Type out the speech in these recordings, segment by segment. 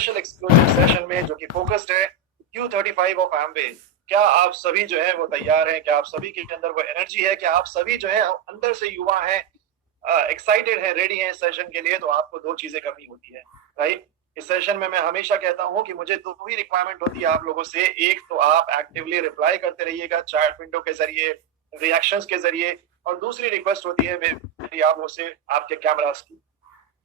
Special exclusive session में जो कि फोकस्ड है Q35 ऑफ एम्वे। क्या आप सभी जो है वो तैयार हैं? क्या आप सभी के अंदर वो एनर्जी है? क्या आप सभी जो है अंदर से युवा हैं, एक्साइटेड है, रेडी है सेशन के लिए? तो आपको दो चीजें करनी होती है, राइट? इस सेशन में मैं हमेशा कहता हूं कि मुझे दो ही रिक्वायरमेंट होती है आप लोगों से। एक तो आप एक्टिवली रिप्लाई करते रहिएगा चैट विंडो के जरिए, रिएक्शंस के जरिए, और दूसरी रिक्वेस्ट होती है मेरी आप लोगों से आपके कैमरास की।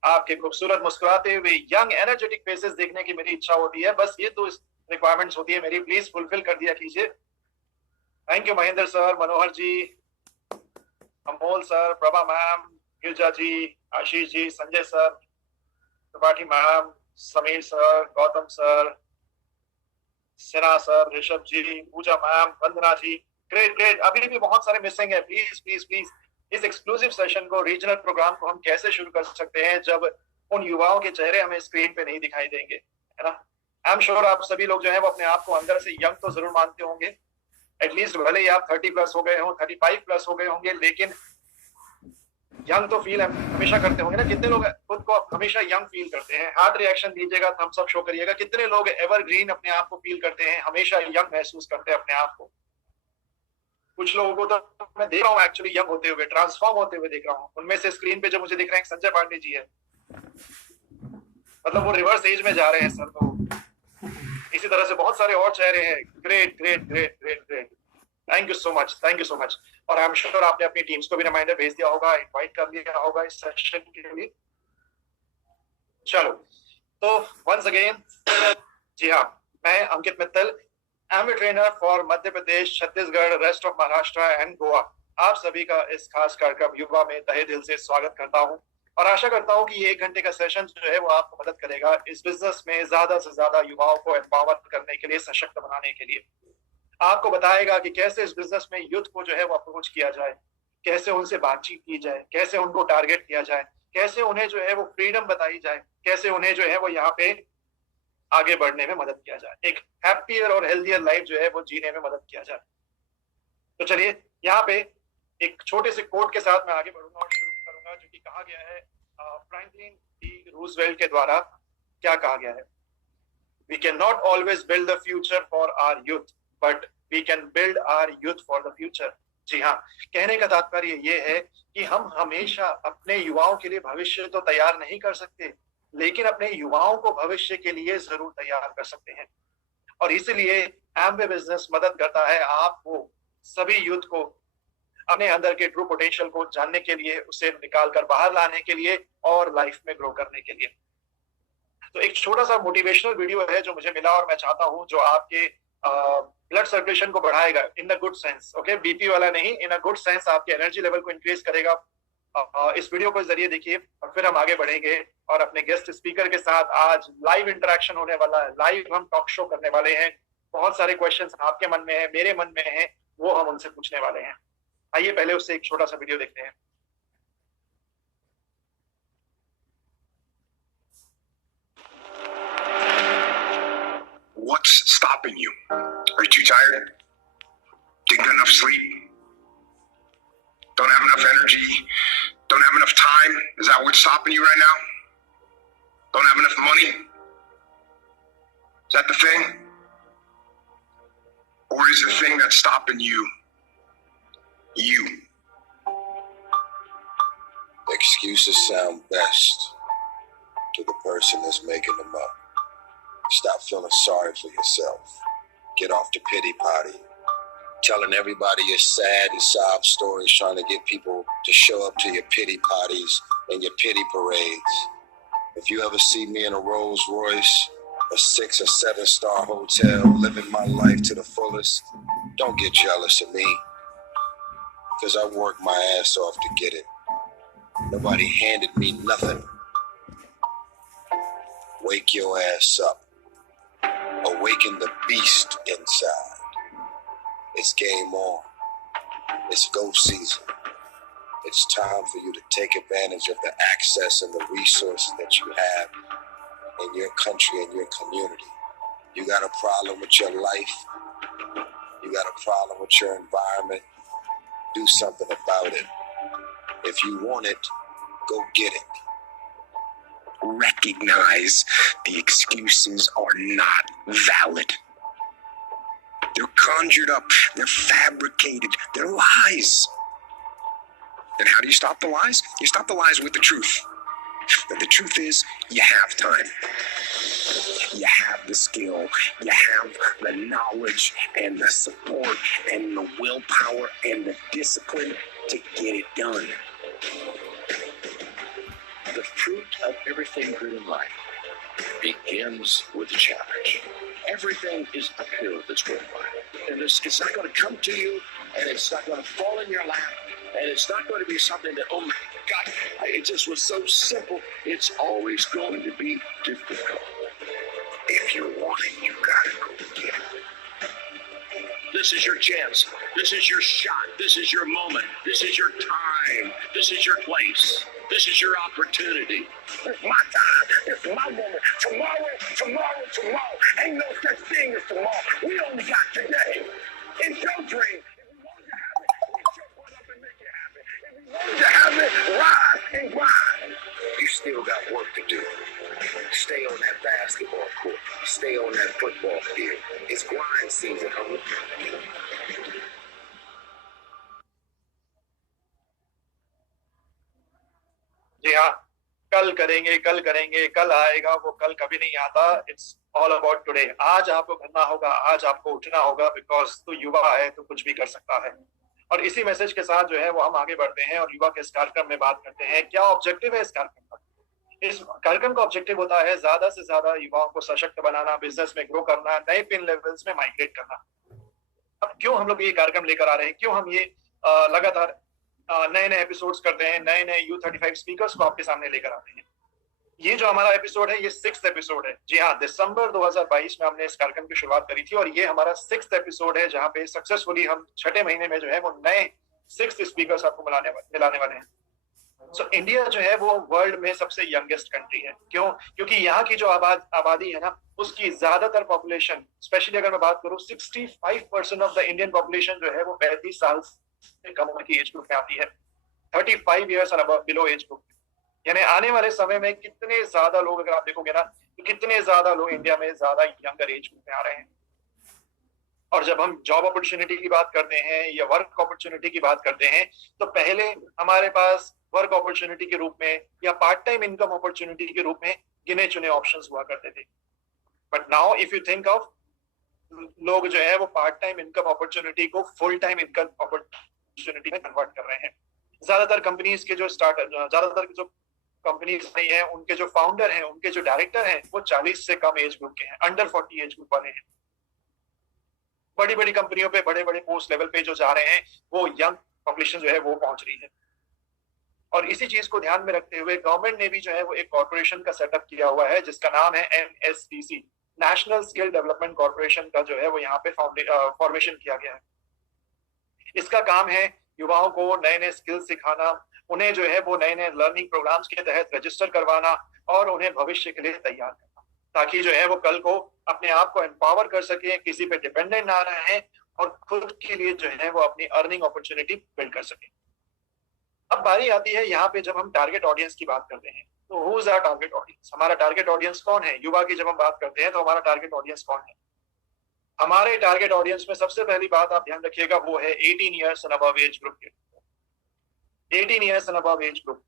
आपके खूबसूरत मुस्कुराते हुए यंग एनर्जेटिक फेसेस देखने की मेरी इच्छा होती है। बस ये दो रिक्वायरमेंट्स होती है मेरी, प्लीज फुलफिल कर दिया कीजिए। Thank you Mahendra sir, Manohar ji, Amol sir, Prabha ma'am, Girja ji, Ashish ji, Sanjay sir, Tripathi ma'am, Sameer sir, Gautam sir, Sinha sir, Rishabh ji, Pooja ma'am, Vandana ji. Great great, अभी भी बहुत सारे मिसिंग है। प्लीज प्लीज प्लीज इस एक्सक्लूसिव सेशन को, रीजनल प्रोग्राम को हम कैसे शुरू कर सकते हैं जब उन युवाओं के चेहरे हमें स्क्रीन पे नहीं दिखाई देंगे, है ना? आई एम श्योर आप सभी लोग जो है वो अपने आप को अंदर से यंग तो जरूर मानते होंगे। एटलीस्ट भले ही आप 30 प्लस हो गए हो, 35 प्लस हो गए होंगे, लेकिन यंग तो फील हमेशा करते होंगे ना? कितने लोग खुद को हमेशा यंग फील करते हैं? हार्ट रिएक्शन दीजिएगा, थम्स अप शो करिएगा। कितने लोग एवरग्रीन अपने आप को फील करते हैं, हमेशा यंग महसूस करते हैं अपने आप को? कुछ लोगों को तो मैं देख रहा हूँ एक्चुअली यंग होते हुए, ट्रांसफॉर्म होते हुए देख रहा हूँ। उनमें से स्क्रीन पे जो मुझे दिख रहे हैं संजय पांडे जी है, मतलब वो रिवर्स एज में जा रहे हैं सर। तो इसी तरह से बहुत सारे और चेहरे हैं। Great great great great great, thank you so much, thank you so much. और आई एम श्योर आपने अपनी टीम्स को भी रिमाइंडर भेज दिया होगा, इनवाइट कर दिया होगा इस सेशन के लिए। चलो, तो वंस अगेन, जी हाँ, मैं Ankit Mittal, am a trainer for Madhya Pradesh, Chhattisgarh, rest of Maharashtra and Goa, आप सभी का इस खास कार्यक्रम युवा में तहे दिल से स्वागत करता हूं। और आशा करता हूं कि ये 1 घंटे का सेशन जो है वो आपको मदद करेगा इस बिजनेस में ज्यादा से ज्यादा युवाओं को एम्पावर करने के लिए, सशक्त बनाने के लिए। आपको बताएगा कि कैसे इस बिजनेस में यूथ को जो है वो अप्रोच किया जाए, कैसे उनसे बातचीत की जाए, कैसे उनको टारगेट किया जाए, कैसे उन्हें जो है वो फ्रीडम बताई जाए, कैसे उन्हें जो है वो यहाँ पे आगे बढ़ने में मदद किया जाए, एक हैप्पियर और हेल्थियर लाइफ जो है वो जीने में मदद किया जाए। तो चलिए, यहाँ पे एक छोटे से कोट के साथ मैं आगे बढ़ूंगा और शुरू करूंगा, जो कि कहा गया है फ्रैंकलिन डी रूजवेल्ट के द्वारा। क्या कहा गया है? We can not always build the future for our youth, but we can build our youth for the future. जी हाँ, कहने का तात्पर्य ये है कि हम हमेशा अपने युवाओं के लिए भविष्य तो तैयार नहीं कर सकते, लेकिन अपने युवाओं को भविष्य के लिए जरूर तैयार कर सकते हैं। और इसलिए एम्वे बिजनेस मदद करता है आपको, सभी यूथ को, अपने अंदर के ट्रू पोटेंशियल को जानने के लिए, उसे निकाल कर बाहर लाने के लिए और लाइफ में ग्रो करने के लिए। तो एक छोटा सा मोटिवेशनल वीडियो है जो मुझे मिला, और मैं चाहता हूं जो आपके ब्लड सर्कुलेशन को बढ़ाएगा in the good sense, okay, BP वाला नहीं, इन अ गुड सेंस, आपके एनर्जी लेवल को इंक्रीज करेगा। इस वीडियो को जरिए देखिए और फिर हम आगे बढ़ेंगे और अपने गेस्ट स्पीकर के साथ आज लाइव इंटरेक्शन होने वाला है। लाइव हम टॉक शो करने वाले हैं। बहुत सारे क्वेश्चंस आपके मन में है, मेरे मन में है, वो हम उनसे पूछने वाले हैं। आइए पहले उससे एक छोटा सा वीडियो देखते हैं। What's stopping you? Are you too tired? Didn't get enough sleep? Don't have enough energy? Don't have enough time? Is that what's stopping you right now? Don't have enough money? Is that the thing? Or is the thing that's stopping you, you? Excuses sound best to the person that's making them up. Stop feeling sorry for yourself. Get off the pity potty. Telling everybody your sad and sob stories, trying to get people to show up to your pity potties and your pity parades. If you ever see me in a Rolls Royce, a 6 or 7 star hotel, living my life to the fullest, don't get jealous of me, because I worked my ass off to get it. Nobody handed me nothing. Wake your ass up. Awaken the beast inside. It's game on. It's go season. It's time for you to take advantage of the access and the resources that you have in your country and your community. You got a problem with your life. You got a problem with your environment. Do something about it. If you want it, go get it. recognize the excuses are not valid. They're conjured up, they're fabricated, they're lies. And how do you stop the lies? You stop the lies with the truth. And the truth is, you have time. You have the skill, you have the knowledge and the support and the willpower and the discipline to get it done. The fruit of everything good in life begins with a challenge. Everything is uphill that's going by. And it's not going to come to you, and it's not going to fall in your lap, and it's not going to be something that, oh my God, it just was so simple. It's always going to be difficult. If you want it, you gotta go get it. This is your chance. This is your shot. This is your moment. This is your time. This is your place. This is your opportunity. It's my time. It's my moment. Tomorrow. Ain't no such thing as tomorrow. We only got today. It's your dream. If you want to have it, reach your button up and make it happen. If you want to have it, rise and grind. You still got work to do. Stay on that basketball court. Stay on that football field. It's grind season, homie. जी हाँ, कल करेंगे, कल आएगा, वो कल कभी नहीं आता. It's all about today. आज आपको करना होगा, आज आपको उठना होगा, बिकॉज तू युवा है, तो कुछ भी कर सकता है. और इसी मैसेज के साथ जो है वो हम आगे बढ़ते हैं और युवा के इस कार्यक्रम में बात करते हैं. क्या ऑब्जेक्टिव है इस कार्यक्रम का? इस कार्यक्रम का ऑब्जेक्टिव होता है ज्यादा से ज्यादा युवाओं को सशक्त बनाना, बिजनेस में ग्रो करना, नए पिन लेवल्स में माइग्रेट करना. अब क्यों हम लोग ये कार्यक्रम लेकर आ रहे हैं, क्यों हम ये लगातार नए नए एपिसोड्स करते हैं, नए नए U35 स्पीकर्स को आपके सामने लेकर आते हैं. ये जो हमारा एपिसोड है, ये 6th एपिसोड है. जी हाँ, दिसंबर 2022 में हमने इस कार्यक्रम की शुरुआत करी थी और ये हमारा 6th एपिसोड है, जहाँ पे सक्सेसफुली हम 6ठे महीने में जो है वो नए 6th स्पीकर्स आपको मिलाने वाले हैं. सो इंडिया जो है वो वर्ल्ड में सबसे यंगेस्ट कंट्री है. क्यों? क्योंकि यहाँ की जो आबादी है ना, उसकी ज्यादातर पॉपुलेशन, स्पेशली अगर मैं बात करूँ, 65% ऑफ द इंडियन पॉपुलेशन जो है वो 35 साल से कम उम्र की एज ग्रुप में आती है. 35 years and above below age group. यानी आने वाले समय में कितने ज्यादा लोग, अगर आप देखोगे ना, तो कितने ज्यादा लोग इंडिया में ज्यादा यंगर एज ग्रुप में आ रहे हैं. और जब हम जॉब अपॉर्चुनिटी की बात करते हैं या वर्क अपॉर्चुनिटी की बात करते हैं, तो पहले हमारे पास वर्क अपॉर्चुनिटी के रूप में या पार्ट टाइम इनकम अपॉर्चुनिटी के रूप में गिने चुने ऑप्शंस हुआ करते थे. But now if you think of, लोग जो है वो पार्ट टाइम इनकम अपॉर्चुनिटी को फुल टाइम इनकम अपॉर्चुनिटी में कन्वर्ट कर रहे हैं. ज्यादातर कंपनीज के जो कंपनीज नहीं है, उनके जो फाउंडर हैं, उनके जो डायरेक्टर हैं, वो 40 से कम एज ग्रुप के हैं, अंडर 40 एज ग्रुप वाले हैं. बड़ी बड़ी कंपनियों पे, बड़े बड़े पोस्ट लेवल पे जो जा रहे हैं, वो यंग पॉपुलेशन जो है वो पहुंच रही है. और इसी चीज को ध्यान में रखते हुए गवर्नमेंट ने भी जो है वो एक कॉर्पोरेशन का सेटअप किया हुआ है, जिसका नाम है NSDC, national skill development corporation का जो है वो यहाँ पे फॉर्मेशन किया गया है. इसका काम है युवाओं को नए नए स्किल सिखाना, उन्हें जो है वो नए नए लर्निंग प्रोग्राम्स के तहत रजिस्टर करवाना और उन्हें भविष्य के लिए तैयार करना, ताकि जो है वो कल को अपने आप को एम्पावर कर सके, किसी पे डिपेंडेंट ना रहे और खुद के लिए जो है वो अपनी अर्निंग अपॉर्चुनिटी बिल्ड कर सके. अब बारी आती है यहाँ पे, जब हम टारगेट ऑडियंस की बात करते हैं, तो who is our target audience? हमारा टारगेट ऑडियंस कौन है? युवा की जब हम बात करते हैं तो हमारा टारगेट ऑडियंस कौन है? हमारे टारगेट ऑडियंस में सबसे पहली बात आप ध्यान रखिएगा, वो है 18 years and above age group के. 18 years and above age group,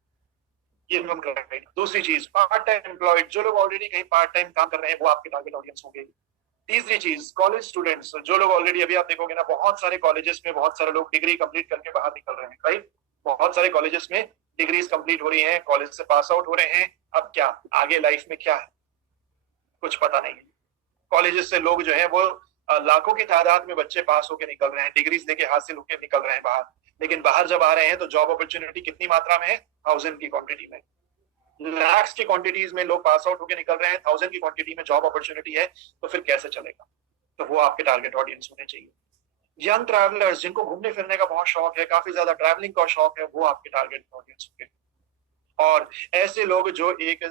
ये हम कर रहे हैं. दूसरी चीज, पार्ट टाइम एम्प्लॉयड, जो लोग ऑलरेडी कहीं पार्ट टाइम काम कर रहे हैं, वो आपके टारगेट ऑडियंस होंगे. तीसरी चीज, कॉलेज स्टूडेंट्स, जो लोग ऑलरेडी, अभी आप देखोगे ना, बहुत सारे कॉलेजेस में बहुत सारे लोग डिग्री कंप्लीट करके बाहर निकल रहे हैं, राइट? बहुत सारे कॉलेजेस में डिग्रीज कंप्लीट हो रही हैं, कॉलेज से पास आउट हो रहे हैं. अब क्या आगे लाइफ में क्या है, कुछ पता नहीं है. कॉलेजेस से लोग जो है वो लाखों की तादाद में बच्चे पास होकर निकल रहे हैं, डिग्रीज लेके हासिल होकर निकल रहे हैं बाहर. लेकिन बाहर जब आ रहे हैं तो जॉब अपॉर्चुनिटी कितनी मात्रा में है? 1000 की क्वांटिटी में, लैक्स की क्वांटिटीज में लोग पास आउट होकर निकल रहे हैं, 1000 की क्वांटिटी में जॉब अपॉर्चुनिटी है. तो फिर कैसे चलेगा? तो वो आपके टारगेट ऑडियंस होने चाहिए. यंग ट्रैवलर्स, जिनको घूमने फिरने का बहुत शौक है, काफी ज्यादा ट्रैवलिंग का शौक है, वो आपके टारगेट ऑडियंस होंगे. और ऐसे लोग जो एक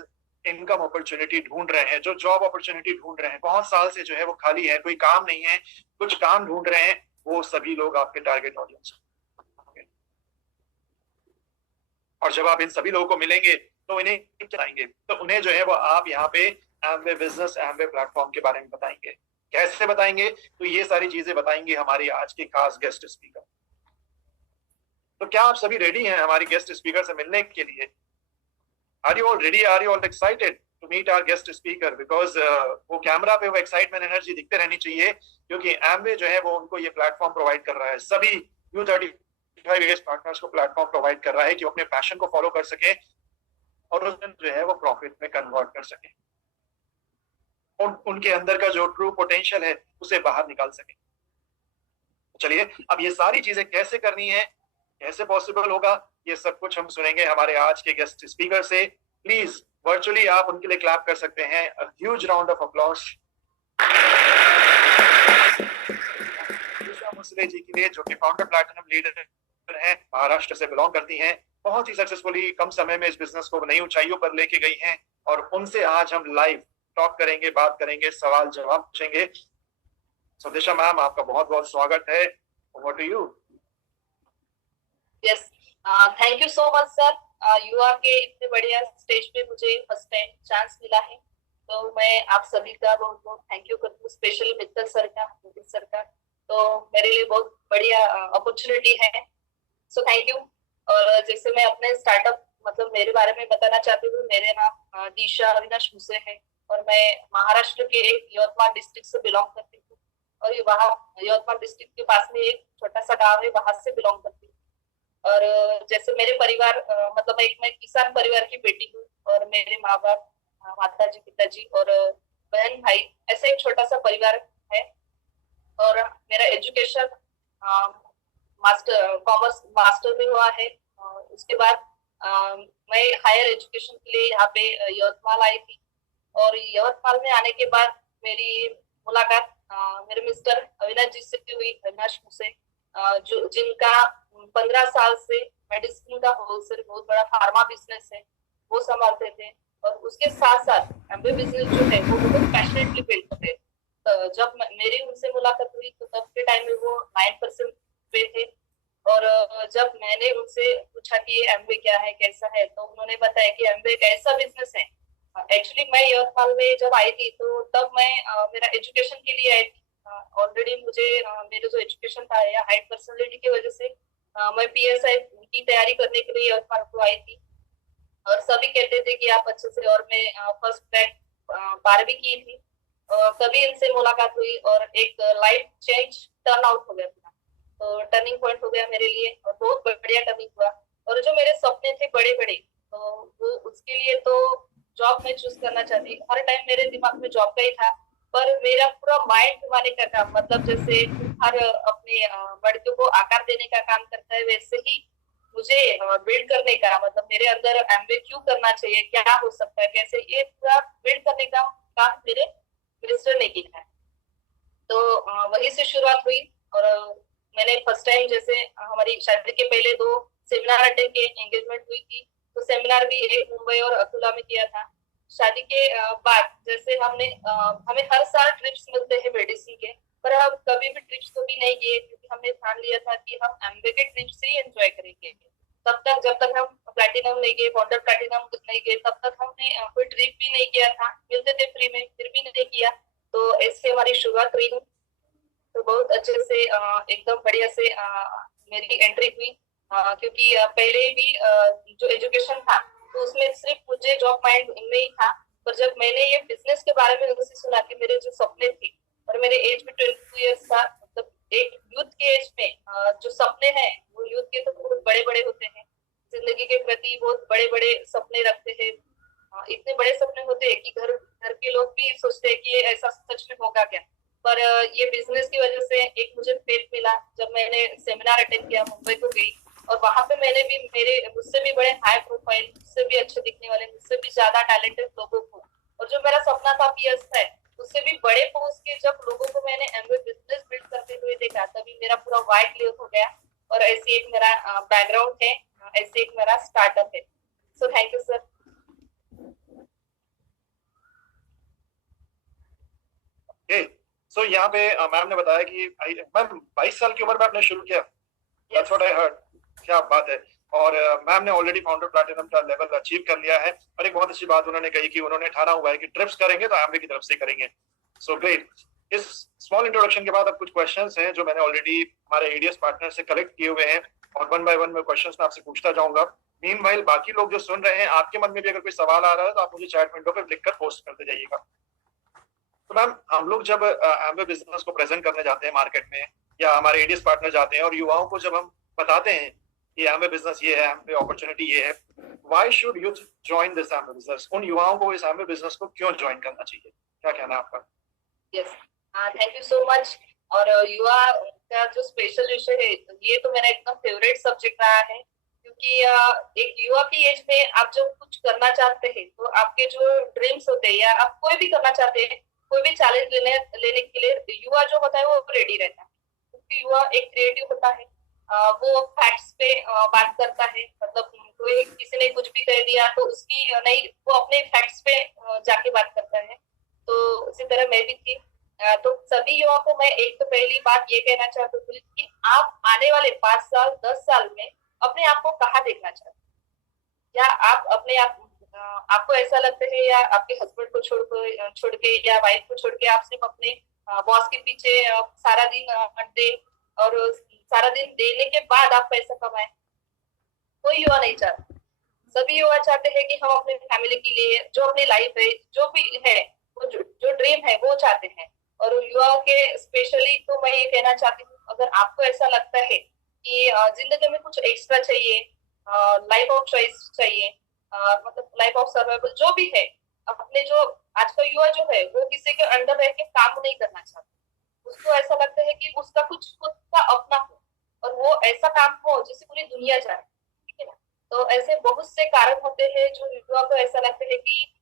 इनकम अपॉर्चुनिटी ढूंढ रहे हैं, जो जॉब अपॉर्चुनिटी ढूंढ रहे हैं, बहुत साल से जो है वो खाली है, कोई काम नहीं है, कुछ काम ढूंढ रहे हैं, वो सभी लोग आपके टारगेट ऑडियंस. और जब आप इन सभी लोगों को मिलेंगे तो इन्हें बताएंगे, तो उन्हें जो है वो आप यहाँ पे एमवे बिजनेस, एमवे प्लेटफॉर्म के बारे में बताएंगे। कैसे बताएंगे? तो ये सारी चीजें बताएंगे हमारी आज के खास गेस्ट स्पीकर। तो क्या आप सभी रेडी हैं हमारी गेस्ट स्पीकर से मिलने के लिए? Are you all ready? Are you all excited to meet our guest speaker? Because वो कैमरा पे वो एक्साइटमेंट एनर्जी दिखते रहनी चाहिए, क्योंकि एमवे जो है वो उनको ये प्लेटफॉर्म प्रोवाइड कर रहा है, सभी U35 पार्टनर्स को प्लेटफॉर्म प्रोवाइड कर रहा है कि वो अपने पैशन को फॉलो कर सके और उस दिन जो है वो प्रॉफिट में कन्वर्ट कर सके, उनके अंदर का जो ट्रू पोटेंशियल है उसे बाहर निकाल सके। चलिए, अब ये सारी चीजें कैसे करनी है, कैसे पॉसिबल होगा, ये सब कुछ हम सुनेंगे हमारे आज के गेस्ट स्पीकर से। प्लीज वर्चुअली आप उनके लिए क्लैप कर सकते हैं। ह्यूज राउंड ऑफ अप्लॉज मुसले जी के लिए, जो कि फाउंडर प्लैटिनम लीडर हैं, महाराष्ट्र से बिलोंग करती हैं, बहुत ही सक्सेसफुली कम समय में इस बिजनेस को नई ऊंचाइयों पर लेके गई हैं, और उनसे आज हम लाइव टॉक करेंगे, बात करेंगे, सवाल जवाब पूछेंगे। सो दिशा मैम, आपका बहुत बहुत स्वागत है। Over to you. Yes, thank you so much sir. युवा के इतने बढ़िया स्टेज पे मुझे फर्स्ट टाइम चांस मिला है, तो मैं आप सभी का बहुत बहुत थैंक यू करती हूँ, स्पेशली मित्तल सर का, नितिन सर का। तो मेरे लिए बहुत बढ़िया अपॉर्चुनिटी है, सो थैंक यू। और जैसे मैं अपने स्टार्टअप मतलब मेरे बारे में बताना चाहती हूँ, मेरे नाम दिशा अविनाश मुसे है और मैं महाराष्ट्र के एक यवतमाल डिस्ट्रिक्ट से बिलोंग करती हूँ, और ये वहाँ यवतमाल डिस्ट्रिक्ट के पास में एक छोटा सा गाँव है, वहां से बिलोंग करती हूँ। और जैसे मेरे परिवार मतलब मैं किसान परिवार की बेटी हूँ, और मेरे माँ बाप, माता जी, पिताजी और बहन भाई, ऐसा एक छोटा सा परिवार है। और मेरा एजुकेशन कॉमर्स मास्टर में हुआ है। उसके बाद मैं हायर एजुकेशन के लिए यहाँ पे यवतमाल आई थी, और यवतमाल में आने के बाद मेरी मुलाकात मेरे मिस्टर अविनाश जी से हुई, अविनाश मुसे, जो जिनका 15 साल से मेडिसिन का होलसेल बहुत बड़ा फार्मा बिजनेस है, वो संभालते थे। और उसके साथ साथ एमबीए बिजनेस जो है वो बहुत पैशनेटली बिल्ड थे। तो जब मेरी उनसे मुलाकात हुई तो तब के टाइम में वो 9% पे थे, और जब मैंने उनसे पूछा कि ये एमबीए क्या है, कैसा है, तो उन्होंने बताया कि एमबीए एक ऐसा बिजनेस है। एक्चुअली मैं यवतमाल में जब आई थी तो तब मैं मेरा एजुकेशन के लिए आई थी। ऑलरेडी मुझे मेरे जो एजुकेशन था या हाइट पर्सनालिटी की वजह से मैं पीएसआई की तैयारी करने के लिए यवतमाल को आई थी, और सभी कहते थे कि आप अच्छे से, और मैं फर्स्ट रैंक 12वीं की थी। तभी इनसे मुलाकात हुई और एक लाइफ चेंज टर्न आउट हो गया था, तो टर्निंग पॉइंट हो गया मेरे लिए, और बहुत बढ़िया टर्निंग हुआ। और जो मेरे सपने थे बड़े बड़े, तो वो उसके लिए तो जॉब में चूज करना चाहती, हर टाइम मेरे दिमाग में जॉब का ही था, पर मेरा पूरा माइंड घुमाने का काम, मतलब जैसे हर अपने लड़कियों को आकार देने का काम करता है, वैसे ही मुझे बिल्ड करने का, मतलब मेरे अंदर एमबीए क्यों करना चाहिए, क्या हो सकता है, कैसे, ये पूरा बिल्ड करने का काम मेरे मिनिस्टर ने किया है। तो वहीं से शुरुआत हुई, और मैंने फर्स्ट टाइम जैसे हमारी शादी के पहले 2 सेमिनार अटेंड किए, एंगेजमेंट हुई थी, तो सेमिनार भी एक मुंबई और अकोला में किया था। शादी के बाद जैसे हमें हर साल ट्रिप्स मिलते हैं मेडिसिन के, पर हम कभी भी ट्रिप्स को भी नहीं किए, क्योंकि हमने ठान लिया था कि हम एमबीए के ट्रिप्स से ही एंजॉय करेंगे। तब तक जब तक हम प्लैटिनम नहीं गए, फाउंडर प्लैटिनम नहीं गए, तब तक हमने कोई ट्रिप भी नहीं किया था, मिलते थे फ्री में, फिर भी नहीं किया। तो ऐसे हमारी शुरुआत रही। तो बहुत अच्छे से एकदम बढ़िया से मेरी एंट्री हुई, क्योंकि पहले भी जो एजुकेशन था तो उसमें सिर्फ मुझे जॉब माइंड में ही था, पर जब मैंने ये बिजनेस के बारे में उनसे सुना कि मेरे जो सपने थे, और मेरे एज भी 22 ईयर्स था, मतलब एक यूथ के एज में जो सपने हैं वो यूथ के तो बहुत बड़े बड़े होते हैं, जिंदगी के प्रति बहुत बड़े बड़े सपने रखते हैं। इतने बड़े सपने होते हैं कि घर के लोग भी सोचते हैं कि ये ऐसा सच में होगा क्या। पर ये बिजनेस की वजह से एक मुझे फेथ मिला, जब मैंने सेमिनार अटेंड किया, मुंबई को गई, और वहां पे मैंने भी मुझसे भी बड़े हाई प्रोफाइल, मुझसे भी अच्छे दिखने वाले, मुझसे भी ज्यादा टैलेंटेड लोगों को, और जो मेरा सपना था पीएस है, उससे भी बड़े पोस्ट के जब लोगों को मैंने एमबीए बिजनेस बिल्ड करते हुए देखा, तभी मेरा पूरा वाइड क्लियर हो गया। और ऐसे एक मेरा बैकग्राउंड है, ऐसे एक मेरा स्टार्टअप है। So thank you sir. So यहाँ पे मैम ने बताया कि मैम 22 साल की उम्र में आपने शुरू किया। That's what I heard। क्या बात है। और मैम ने ऑलरेडी फाउंडर प्लैटिनम का लेवल अचीव कर लिया है। और एक बहुत अच्छी बात उन्होंने कही कि उन्होंने ठाना हुआ है कि ट्रिप्स करेंगे तो एमवे की तरफ से करेंगे। So great. इस स्मॉल इंट्रोडक्शन के बाद अब कुछ क्वेश्चंस हैं जो मैंने ऑलरेडी हमारे एडीएस पार्टनर से कलेक्ट किए हुए हैं और वन बाय वन में क्वेश्चंस मैं आपसे पूछता जाऊंगा। मीनवाइल बाकी लोग जो सुन रहे हैं, आपके मन में भी अगर कोई सवाल आ रहा है तो आप मुझे चैट विंडो पर लिखकर पोस्ट करते जाइएगा। तो मैम, हम लोग जब एमवे बिजनेस को प्रेजेंट करने जाते हैं मार्केट में, या हमारे एडीएस पार्टनर जाते हैं और युवाओं को जब हम बताते हैं कि एमवे बिजनेस ये है, एमवे अपॉर्चुनिटी ये है, why should youth join this Amway business? उन युवाओं को इस एमवे बिजनेस को क्यों ज्वाइन करना चाहिए? क्या कहना है आपका? Yes, thank you so much. और युवा का जो स्पेशल विषय है, ये तो मेरा एकदम फेवरेट सब्जेक्ट रहा है, क्योंकि एक युवा की एज में आप जब कुछ करना चाहते हैं तो आपके जो ड्रीम्स होते हैं या आप कोई भी करना चाहते हैं, कोई भी चैलेंज लेने के लिए युवा जो होता है वो रेडी रहता है, क्योंकि युवा एक क्रिएटिव होता है। वो फैक्ट्स पे बात करता है, मतलब कोई किसी ने कुछ भी कह दिया तो उसकी नहीं, वो अपने फैक्ट्स पे जाके बात करता है। तो उसी तरह मैं भी थी। तो सभी युवाओं को मैं एक तो पहली बात ये कहना चाहती हूँ कि आप आने वाले 5 साल 10 साल में अपने आप को कहाँ देखना चाहते हैं? या आप अपने आप आपको ऐसा लगता है, या आपके हस्बैंड को छोड़ के या वाइफ को छोड़ के आप सिर्फ अपने बॉस के पीछे सारा दिन अड्डे और सारा दिन देने के बाद आप पैसा कमाएं? कोई युवा नहीं चाहता। सभी युवा चाहते हैं कि हम अपने फैमिली के लिए जो अपनी लाइफ है, जो भी है, वो जो ड्रीम है वो चाहते हैं। और युवाओं के स्पेशली तो मैं ये कहना चाहती हूँ, अगर आपको ऐसा लगता है कि जिंदगी में कुछ एक्स्ट्रा चाहिए, लाइफ ऑफ चॉइस चाहिए, मतलब लाइफ ऑफ सर्वाइवल जो भी है, अपने जो आज का युवा जो है वो किसी के अंडर रह के काम नहीं करना चाहता। उसको ऐसा लगता है कि उसका कुछ खुद का अपना हो और वो ऐसा काम हो जिससे पूरी दुनिया जाए, ठीक है ना? तो ऐसे बहुत से कारण होते हैं जो युवा को ऐसा लगता है कि,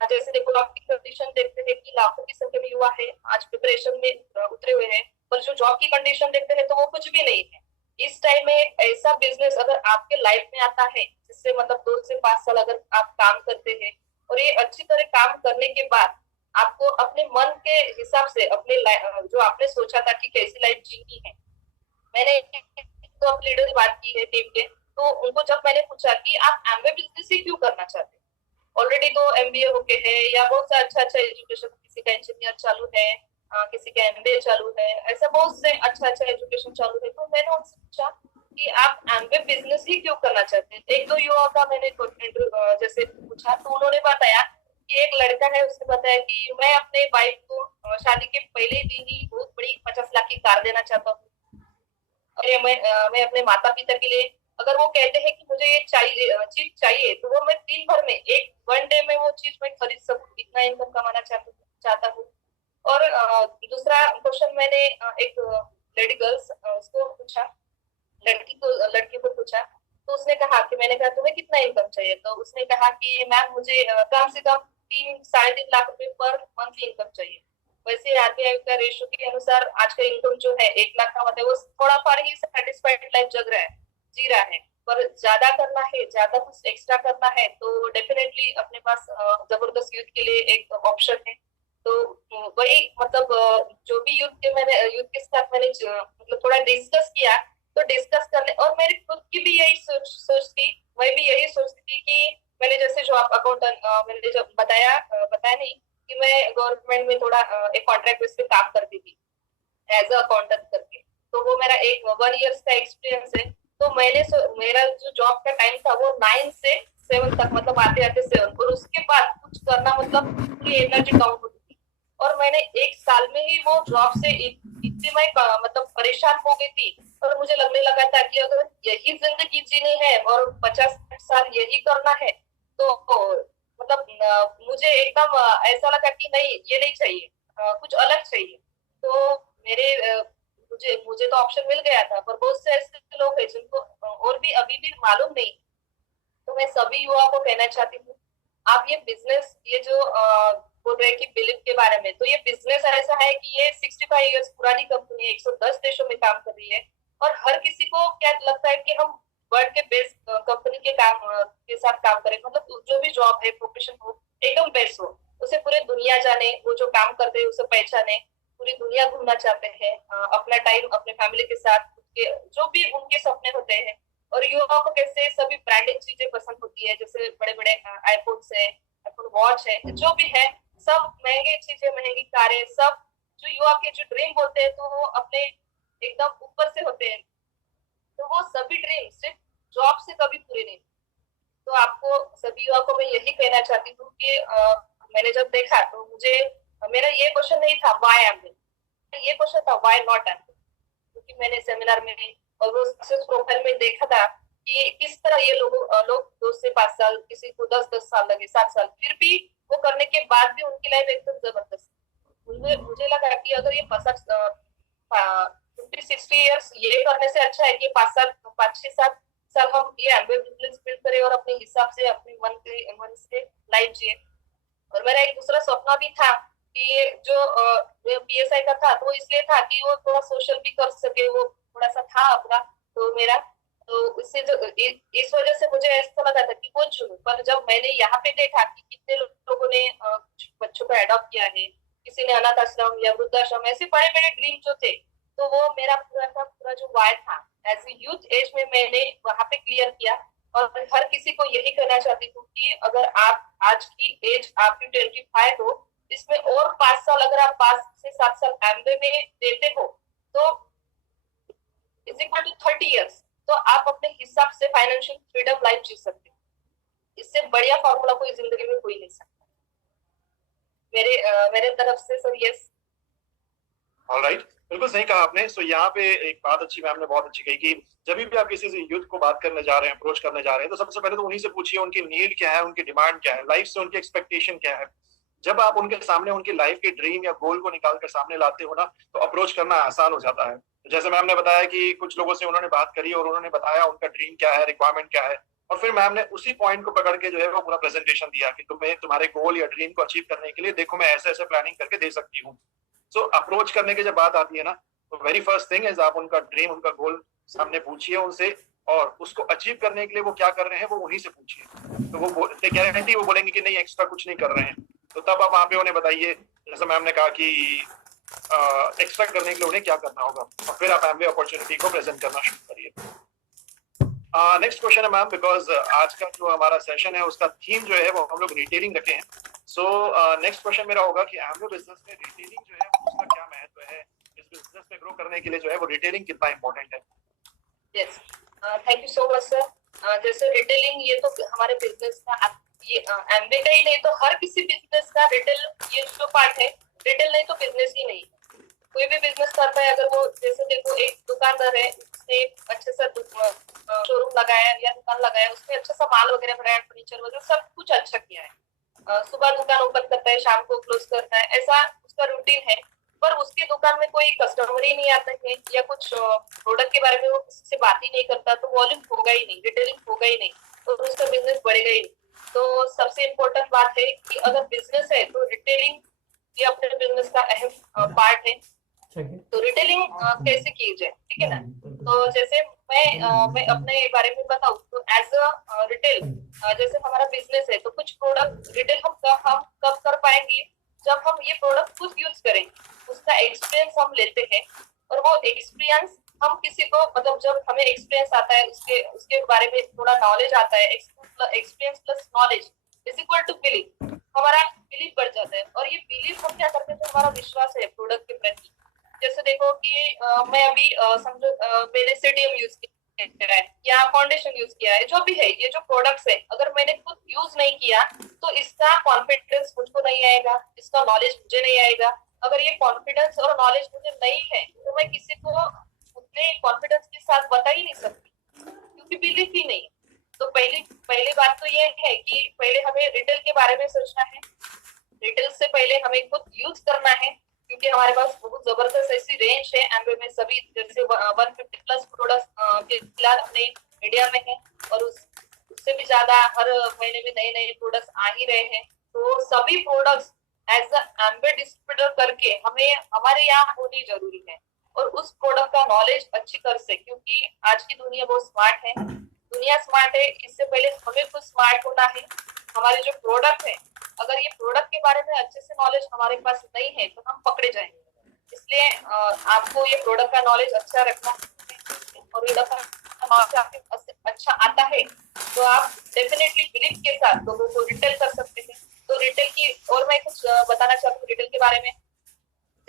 जैसे देखो आपकी कंडीशन देखते हैं कि लाखों की संख्या में युवा है आज प्रिपरेशन में उतरे हुए हैं, पर जो जॉब की कंडीशन देखते हैं तो वो कुछ भी नहीं है। इस टाइम में ऐसा बिजनेस अगर आपके लाइफ में आता है जिससे मतलब 2 से 5 साल अगर आप काम करते हैं और ये अच्छी तरह काम करने के बाद आपको अपने मन के हिसाब से अपने जो आपने सोचा था कि कैसी लाइफ जीनी है। मैंने तो अपने लीडर से बात की है टीम के, तो उनको जब मैंने पूछा कि आप एमवे बिजनेस ही क्यों करना चाहते हैं, ऑलरेडी तो एमबीए होके है या बहुत सा अच्छा एजुकेशन, किसी का इंजीनियर चालू है, किसी का एमबीए चालू है, ऐसा बहुत से अच्छा एजुकेशन चालू है। तो मैंने उनसे पूछा कि आप एमबीए बिजनेस ही क्यों करना चाहते हैं? एक दो युवा का मैंने जैसे पूछा तो उन्होंने बताया कि एक लड़का है, उसने बताया कि मैं अपने वाइफ को शादी के पहले दिन ही बहुत बड़ी 50 लाख की कार देना चाहता हूँ। और मैं अपने माता पिता के लिए, अगर वो कहते हैं कि मुझे ये चीज चाहिए तो वो मैं दिन भर में वन डे में वो चीज मैं खरीद सकूं, इतना इनकम कमाना चाहता हूँ। और दूसरा क्वेश्चन मैंने एक लेडी गर्ल्स उसको पूछा, लड़की को पूछा, तो उसने कहा कि, मैंने कहा तुम्हें कितना इनकम चाहिए? तो उसने कहा कि मैम मुझे कम से कम 3-3.5 लाख रुपए पर मंथली इनकम चाहिए। वैसे आरबीआई का रेशियो के अनुसार आज का इनकम जो है 1 लाख का, मतलब वो थोड़ा फार ही सेटिस्फाइड लाइफ जी रहा है। पर ज्यादा करना है, ज्यादा कुछ एक्स्ट्रा करना है तो डेफिनेटली अपने पास जबरदस्त यूथ के लिए एक ऑप्शन है। तो वही मतलब जो भी यूथ के साथ मैंने मतलब थोड़ा डिस्कस किया, तो डिस्कस करने और मेरी खुद की भी यही सोच थी, मैं भी यही सोचती थी कि मैंने जैसे जो आप अकाउंटेंट मैंने जो बताया नहीं कि मैं गवर्नमेंट में थोड़ा एक कॉन्ट्रैक्ट बेस पे काम करती थी एज अ अकाउंटेंट करके, तो वो मेरा एक 1 ईयर का एक्सपीरियंस है। तो मेरा जो जॉब का टाइम था वो 9 से 7 तक, मतलब आते 7, और उसके बाद कुछ करना मतलब पूरी एनर्जी डाउन होती थी। और मैंने 1 साल में ही वो जॉब से इतनी मैं मतलब परेशान हो गई थी, और मुझे लगने लगा था कि अगर यही जिंदगी जीनी है और 50-60 साल यही करना है तो मतलब मुझे एकदम ऐसा लगा कि नहीं, ये नहीं चाहिए, कुछ अलग चाहिए। तो मुझे तो ऑप्शन मिल गया था, पर बहुत से ऐसे लोग हैं जिनको और भी अभी भी मालूम नहीं। तो मैं सभी युवाओं को कहना चाहती हूँ, आप ये बिजनेस, ये जो बोल रहे हैं कि बिलीव के बारे में, तो ये बिजनेस ऐसा है कि ये 65 इयर्स पुरानी कंपनी है, 110 देशों में काम कर रही है, और हर किसी को क्या लगता है कि हम वर्ल्ड के बेस्ट कंपनी के साथ काम करें, मतलब जो भी जॉब है, प्रोफेशन हो, एकदम बेस्ट हो, उसे पूरी दुनिया जाने, वो जो काम करते हैं उसे पहचाने, पूरी दुनिया घूमना चाहते हैं, अपना टाइम अपने फैमिली के साथ, जो भी उनके सपने होते हैं और युवाओं को कैसे सभी ब्रांडेड चीजें पसंद होती है, जैसे बड़े बड़े आईफोन है, आईफोन वॉच है, जो भी है, सब महंगी चीजें, महंगी कारें, सब जो युवा के जो ड्रीम होते हैं तो वो अपने एकदम ऊपर से होते हैं, तो वो सभी ड्रीम सिर्फ जॉब से कभी पूरे नहीं। तो आपको सभी युवा को मैं यही कहना चाहती हूँ कि मैंने जब देखा तो मुझे मेरा ये क्वेश्चन नहीं था व्हाई एम ये क्वेश्चन था व्हाई नॉट एम, क्योंकि मैंने सेमिनार में और वो सक्सेस प्रोफाइल में देखा था कि किस तरह ये लोग 2 से 5 साल, किसी को 10 साल लगे, 7 साल, फिर भी वो करने के बाद भी उनकी लाइफ एकदम जबरदस्त। मुझे लगा कि अगर ये 50-60 इयर्स ये करने से अच्छा है कि 5-6-7 साल हम ये एमबीए बिजनेस बिल्ड करें और अपने हिसाब से अपने मन से लाइफ जिए। और मेरा एक दूसरा सपना भी था कि जो पीएसआई का था, तो इसलिए था कि वो थोड़ा सोशल भी कर सके, वो थोड़ा सा था अपना तो मेरा, तो उससे जो इस वजह से मुझे ऐसा लगा था कि वो चुनूं। पर जब मैंने यहाँ पे देखा कि कितने लोगों ने बच्चों को एडॉप्ट किया है, किसी ने अनाथ आश्रम या वृद्धाश्रम, ऐसे बड़े बड़े ड्रीम जो थे, तो वो मेरा पूरा का पूरा जो वाय था एज ए यूथ एज में मैंने वहां पे क्लियर किया। और हर किसी को यही कहना चाहती हूँ कि अगर आप आज की एज आपकी 25 हो, इसमें और 5 साल अगर आप 5 से 7 साल एमबीए में देते हो तो इज इक्वल टू 30 इयर्स, तो आप अपने हिसाब से फाइनेंशियल फ्रीडम लाइफ जी सकते हो। इससे बढ़िया फॉर्मूला कोई जिंदगी में कोई नहीं सकता। मेरे तरफ से सर यस। ऑलराइट, बिल्कुल सही कहा आपने। सो यहाँ पे एक बात अच्छी मैम ने बहुत अच्छी कही कि जब भी आप किसी से यूथ को बात करने जा रहे हैं, अप्रोच करने जा रहे हैं, तो सबसे पहले तो उन्हीं से पूछिए उनकी नीड क्या है, उनकी डिमांड क्या है, लाइफ से उनकी एक्सपेक्टेशन क्या है। जब आप उनके सामने उनकी लाइफ के ड्रीम या गोल को निकाल कर सामने लाते हो ना, तो अप्रोच करना आसान हो जाता है। जैसे मैम ने बताया कि कुछ लोगों से उन्होंने बात करी और उन्होंने बताया उनका ड्रीम क्या है, रिक्वायरमेंट क्या है, और फिर मैम ने उसी पॉइंट को पकड़ के जो है वो पूरा प्रेजेंटेशन दिया कि तुम्हें तुम्हारे गोल या ड्रीम को अचीव करने के लिए देखो मैं ऐसे ऐसे प्लानिंग करके दे सकती हूँ। सो अप्रोच करने की जब बात आती है ना, तो वेरी फर्स्ट थिंग इज आप उनका ड्रीम, उनका गोल सामने पूछिए उनसे, और उसको अचीव करने के लिए वो क्या कर रहे हैं वो वहीं से पूछिए। तो वो गारंटी वो बोलेंगे कि नहीं एक्स्ट्रा कुछ नहीं कर रहे हैं, तो तब आप वहाँ पे उन्हें बताइए, जैसे मैम ने कहा कि एक्स्ट्रा करने के लिए उन्हें क्या करना होगा, और फिर आप एमबीए अपॉर्चुनिटी को प्रेजेंट करना शुरू करिए। नेक्स्ट क्वेश्चन है मैम, बिकॉज आज का जो हमारा सेशन है उसका थीम जो है वो हम लोग रिटेलिंग रखे हैं। सो नेक्स्ट क्वेश्चन मेरा होगा कि एमबीए बिजनेस में रिटेलिंग जो है उसका क्या महत्व है, इस बिजनेस में ग्रो करने के लिए जो है वो रिटेलिंग कितना इंपॉर्टेंट है? Yes, thank you so much sir. जैसे रिटेलिंग ये तो हमारे बिजनेस का, ये एमबीए का ही नहीं तो हर किसी बिजनेस का रिटेल ये जो पार्ट है, रिटेल नहीं तो बिजनेस ही नहीं। कोई भी बिजनेस करता है, अगर वो जैसे देखो एक दुकानदार है, उसने अच्छे से शोरूम लगाया या दुकान लगाया, उसमें अच्छा सा माल वगैरह बनाया, फर्नीचर वगैरह सब कुछ अच्छा किया है, सुबह दुकान ओपन करता है, शाम को क्लोज करता है, ऐसा उसका रूटीन है। पर उसकी दुकान में कोई कस्टमर ही नहीं आता है या कुछ प्रोडक्ट के बारे में वो किसी से बात ही नहीं करता, तो वॉल्यूम होगा ही नहीं, रिटेलिंग होगा ही नहीं, तो उसका बिजनेस बढ़ेगा ही नहीं। तो सबसे इम्पोर्टेंट बात है कि अगर बिजनेस है तो रिटेलिंग ये अपने बिजनेस का अहम पार्ट है। तो रिटेलिंग कैसे की जाए, ठीक है ना? तो जैसे मैं अपने बारे में बताऊं तो एज अ रिटेल, जैसे हमारा बिजनेस है तो कुछ प्रोडक्ट रिटेल हम कब कर पाएंगे, जब हम ये प्रोडक्ट खुद यूज करेंगे, उसका एक्सपीरियंस हम लेते हैं, और वो एक्सपीरियंस हम किसी को, मतलब जब हमें एक्सपीरियंस आता है, उसके बारे में थोड़ा नॉलेज आता है, experience plus knowledge is equal to believe, हमारा बिलीव बढ़ जाता है। और ये बिलीव हम क्या करते हैं, हमारा विश्वास है प्रोडक्ट के प्रति। जैसे देखो कि मैं अभी समझो मैंने सीडीएम यूज किया है या फाउंडेशन यूज किया है, जो भी है, ये जो प्रोडक्ट्स है, अगर मैंने खुद यूज नहीं किया तो इसका कॉन्फिडेंस मुझको नहीं आएगा, इसका नॉलेज मुझे नहीं आएगा। अगर ये कॉन्फिडेंस और नॉलेज मुझे नहीं है तो मैं किसी को उतने कॉन्फिडेंस के साथ बता ही नहीं सकती, क्योंकि बिलीव ही नहीं। तो पहली बात तो ये है कि पहले हमें रिटेल के बारे में सोचना है, रिटेल से पहले हमें खुद यूज करना है, क्योंकि हमारे पास बहुत जबरदस्त ऐसी रेंज है एमबीए में, सभी जैसे 150 प्लस प्रोडक्ट्स फिलहाल अपने इंडिया में है, और उससे भी ज्यादा हर महीने में नए नए प्रोडक्ट्स आ ही रहे हैं। तो सभी products as a MBA distributor करके हमें हमारे यहाँ होनी जरूरी है, और उस प्रोडक्ट का नॉलेज अच्छी कर से, क्योंकि आज की दुनिया बहुत स्मार्ट है, दुनिया स्मार्ट है, इससे पहले हमें खुद स्मार्ट होना है। हमारे जो प्रोडक्ट है, अगर ये प्रोडक्ट के बारे में अच्छे से नॉलेज हमारे पास नहीं है तो हम पकड़े जाएंगे। इसलिए आपको ये प्रोडक्ट का नॉलेज अच्छा रखना है, और नॉलेज आपके पास अच्छा आता है तो आप डेफिनेटली बिलीव के साथ लोगों को रिटेल कर सकते हैं। तो रिटेल की और मैं कुछ बताना चाहती हूँ रिटेल के बारे में।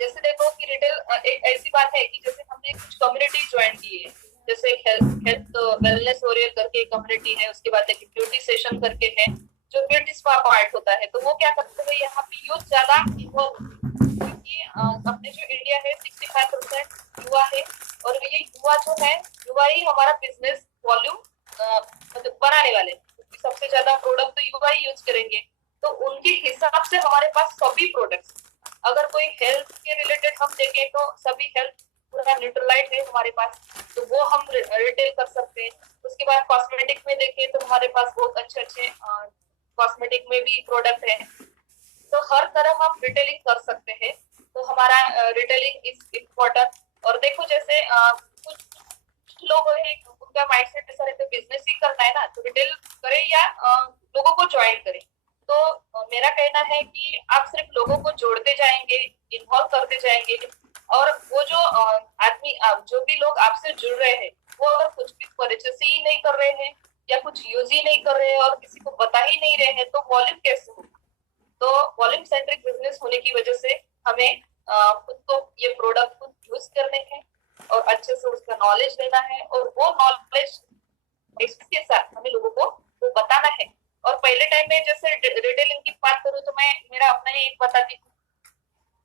जैसे देखो कि रिटेल एक ऐसी बात है कि जैसे हमने कुछ कम्युनिटी ज्वाइन की है, जैसे हेल्थ वेलनेस वॉरियर करके कम्युनिटी है, उसके बाद एक ब्यूटी सेशन करके है जो ब्यूटी स्पा पार्ट होता है। तो वो क्या करते हैं, यहाँ पे यूथ ज्यादा इन्वॉल्व, क्योंकि अपने जो इंडिया है 65% युवा है और ये युवा जो है युवा ही हमारा बिजनेस वॉल्यूम मतलब बनाने वाले, क्योंकि सबसे ज्यादा प्रोडक्ट तो युवा ही यूज करेंगे। तो उनके हिसाब से हमारे पास सभी प्रोडक्ट्स, अगर कोई हेल्थ के रिलेटेड हम देखें तो सभी हेल्थ पूरा न्यूट्रलाइट है हमारे पास, तो वो हम रिटेल कर सकते हैं। उसके बाद कॉस्मेटिक में देखें तो हमारे पास बहुत अच्छे अच्छे कॉस्मेटिक में भी प्रोडक्ट है। तो हर तरह हम रिटेलिंग कर सकते हैं। तो हमारा रिटेलिंग इज इम्पोर्टेंट। और देखो जैसे कुछ लोग हैं उनका माइंडसेट ऐसा रहता है बिजनेस ही करना है ना, तो रिटेल करें या लोगों को ज्वाइन करें। तो मेरा कहना है कि आप सिर्फ लोगों को जोड़ते जाएंगे, इन्वॉल्व करते जाएंगे, और वो जो आदमी जो भी लोग आपसे जुड़ रहे हैं वो अगर कुछ भी परचेस ही नहीं कर रहे हैं या कुछ यूज ही नहीं कर रहे हैं और किसी को बता ही नहीं रहे हैं तो वॉल्यूम कैसे हो। तो वॉल्यूम सेंट्रिक बिजनेस होने की वजह से हमें खुद को ये प्रोडक्ट खुद यूज करने हैं और अच्छे से उसका नॉलेज लेना है, और वो नॉलेज के साथ हमें लोगों को वो बताना है। और पहले टाइम में जैसे रिटेलिंग की बात करूँ तो मैं मेरा अपना ही एक बताती हूँ।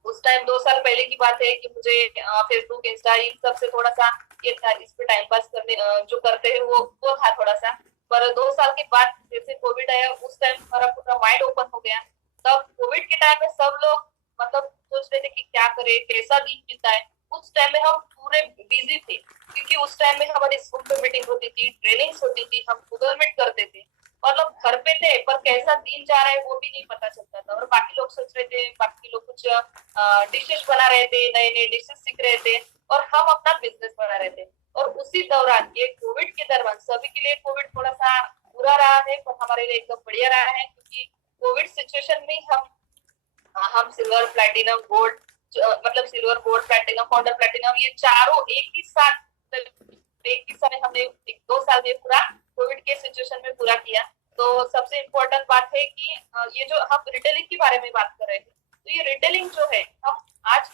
उस टाइम 2 साल पहले की बात है कि मुझे फेसबुक इंस्टा इन सब से थोड़ा सा ये था, इस पे टाइम पास करने जो करते हैं वो था थोड़ा सा। पर 2 साल के बाद जैसे कोविड आया उस टाइम हमारा पूरा माइंड ओपन हो गया। तब कोविड के टाइम में सब लोग मतलब सोच रहे थे कि क्या करें, कैसा दिन बिताए। उस टाइम में हम पूरे बिजी थे क्योंकि उस टाइम में हमारी स्कूल पे मीटिंग होती थी, ट्रेनिंग्स होती थी, हम गूगल मीट करते थे, मतलब घर पे थे पर कैसा दिन जा रहा है वो भी नहीं पता चलता था। और बाकी लोग सोच रहे थे, बाकी लोग कुछ डिशेस बना रहे थे, नए नए डिशेस सीख रहे थे और हम अपना बिजनेस बना रहे थे। और उसी दौरान ये कोविड के दौरान सभी के लिए कोविड थोड़ा सा बुरा रहा है पर हमारे लिए एकदम बढ़िया रहा है, क्योंकि कोविड सिचुएशन में हम सिल्वर प्लैटिनम गोल्ड मतलब silver gold platinum founder platinum ये चारों एक ही साथ हमने 2 साल में पूरा कोविड के सिचुएशन में पूरा किया। तो सबसे इम्पोर्टेंट बात है कि ये जो हम रिटेलिंग के बारे में बात कर रहे हैं, तो ये रिटेलिंग जो है हम आज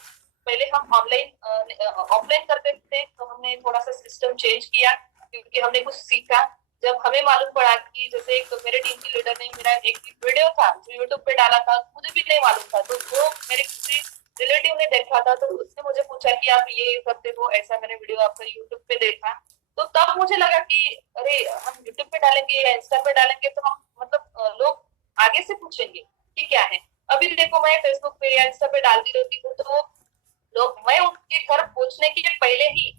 पहले हम ऑफलाइन करते थे, तो हमने थोड़ा सा सिस्टम चेंज किया क्योंकि हमने कुछ सीखा। जब हमें मालूम पड़ा कि जैसे एक मेरे टीम की लीडर ने मेरा एक वीडियो था जो यूट्यूब पे डाला था, मुझे भी नहीं मालूम था, तो वो मेरे किसी रिलेटिव ने देखा था तो उसने मुझे पूछा कि आप ये करते हो, ऐसा मैंने वीडियो आपका यूट्यूब पे देखा। तो तब मुझे लगा कि अरे हम यूट्यूब पे डालेंगे या इंस्टा पे डालेंगे तो हम मतलब लोग आगे से पूछेंगे कि क्या है। अभी देखो मैं फेसबुक पे या इंस्टा पे डालती रहती हूँ तो लोग मैं उनके घर पहुंचने के पहले ही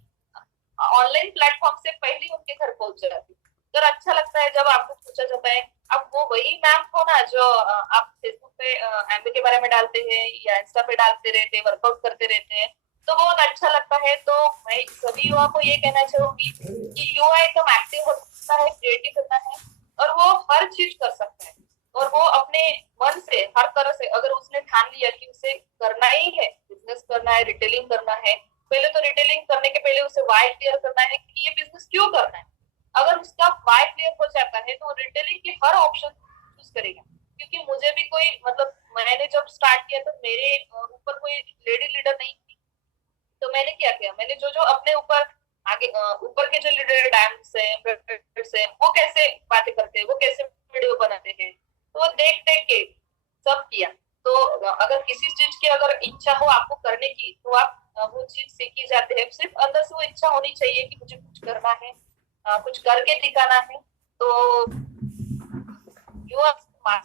ऑनलाइन प्लेटफॉर्म से पहले ही उनके घर पहुंच जाती हूँ। तो अच्छा लगता है जब आपको पूछा जाता है अब वो वही मैम हो ना जो आप फेसबुक पे एमबी के बारे में डालते हैं या इंस्टा पे डालते रहते हैं, वर्कआउट करते रहते हैं, तो बहुत अच्छा लगता है। तो मैं सभी युवा को ये कहना चाहूंगी कि युवा एकदम एक्टिव होता है, क्रिएटिव होता है और वो हर चीज कर सकता है। और वो अपने मन से हर तरह से अगर उसने ठान लिया कि उसे करना ही है, बिजनेस करना है, रिटेलिंग करना है, पहले तो रिटेलिंग करने के पहले उसे वाई क्लियर करना है कि ये बिजनेस क्यों करना है। अगर उसका वाई क्लियर हो जाता है तो रिटेलिंग के हर ऑप्शन चूज करेगा। क्योंकि मुझे भी कोई मतलब मैंने जब स्टार्ट किया तो मेरे ऊपर कोई लेडी लीडर नहीं थी, तो मैंने क्या किया, मैंने जो अपने ऊपर आगे ऊपर के जो लीडर डांस से वो कैसे बातें करते हैं, वो कैसे वीडियो बनाते हैं, तो देख देख के सब किया। तो अगर किसी चीज की अगर इच्छा हो आपको करने की तो आप वो चीज सीखी जाते हैं। सिर्फ अंदर से वो इच्छा होनी चाहिए कि मुझे कुछ करना है, कुछ करके दिखाना है। तो यू आर स्मार्ट।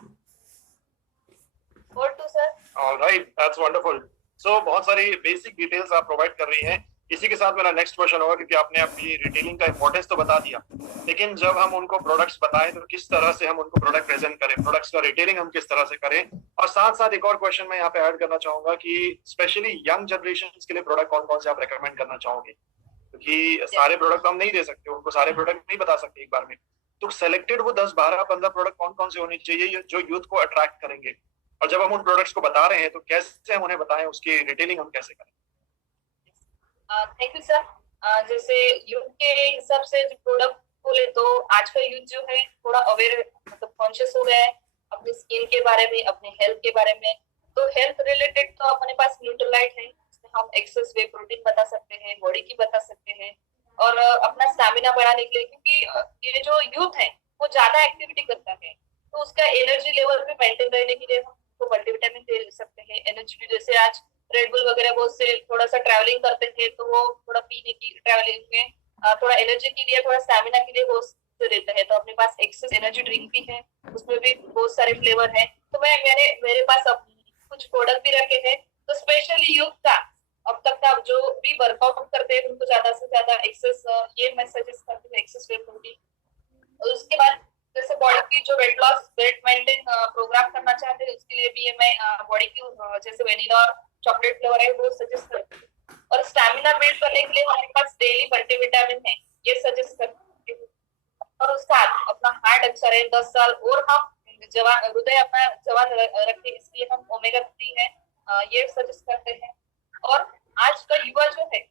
और to sir alright, that's wonderful. So बहुत सारी बेसिक डिटेल्स आप प्रोवाइड कर रही हैं। इसी के साथ मेरा नेक्स्ट क्वेश्चन होगा, क्योंकि आपने अपनी रिटेलिंग का इंपॉर्टेंस तो बता दिया, लेकिन जब हम उनको प्रोडक्ट्स बताएं तो किस तरह से हम उनको प्रोडक्ट प्रेजेंट करें, प्रोडक्ट्स का रिटेलिंग हम किस तरह से करें। और साथ साथ एक और क्वेश्चन मैं यहाँ पे ऐड करना चाहूंगा कि स्पेशली यंग जनरेशन के लिए प्रोडक्ट कौन कौन से आप रेकमेंड करना चाहोगे, क्योंकि सारे प्रोडक्ट हम नहीं दे सकते, उनको सारे प्रोडक्ट नहीं बता सकते एक बार में। तो सेलेक्टेड वो 10, 12, 15 प्रोडक्ट कौन कौन से होने चाहिए जो यूथ को अट्रैक्ट करेंगे, और जब हम उन प्रोडक्ट्स को बता रहे हैं तो कैसे हम उन्हें बताएं, उसकी रिटेलिंग हम कैसे करें। Thank you sir. जैसे यूथ के हिसाब से जो प्रोडक्ट बोले तो आज का यूथ जो है थोड़ा अवेयर मतलब कॉन्शियस हो गया है अपनी स्किन के बारे में, अपने हेल्थ के बारे में। तो हेल्थ रिलेटेड तो अपने पास न्यूट्रलाइट है, हम एक्सेस वे प्रोटीन बता सकते हैं, बॉडी की बता सकते हैं, और अपना स्टैमिना बढ़ाने के लिए, क्योंकि ये जो यूथ है वो ज्यादा एक्टिविटी करता है तो उसका एनर्जी लेवल भी मेंटेन रहने के लिए हम उसको मल्टीविटामिन दे सकते हैं। एनर्जी जैसे आज रेडबुल वगैरह बहुत से थोड़ा सा ट्रैवलिंग करते हैं तो वो थोड़ा पीने की ट्रैवलिंग में थोड़ा एनर्जी के लिए, थोड़ा स्टैमिना के लिए वो देता है। तो अपने पास एक्सेस एनर्जी ड्रिंक भी है, उसमें भी बहुत सारे फ्लेवर है। तो मेरे पास अब कुछ प्रोडक्ट भी रखे हैं। तो स्पेशली यूथ का अब तक का जो भी वर्कआउट करते हैं उनको ज्यादा से ज्यादा एक्सेस ये मैं सजेस्ट करती हूँ, एक्सेस वे प्रोटीन। उसके बाद जैसे बॉडी की जो weight loss weight maintain programme करना चाहते हैं उसके लिए भी मैं बॉडी की जैसे वेनिला और चॉकलेट फ्लेवर है वो सजेस्ट करती हूँ। और स्टैमिना बिल्ड करने के लिए हमारे पास डेली मल्टीविटामिन है, ये सजेस्ट करती हूँ। और उसका अपना हार्ट अच्छा रहे 10 साल और हम जवान हृदय अपना जवान रखे, इसलिए हम ओमेगा 3 है ये सजेस्ट करते हैं। और आज का युवा जो है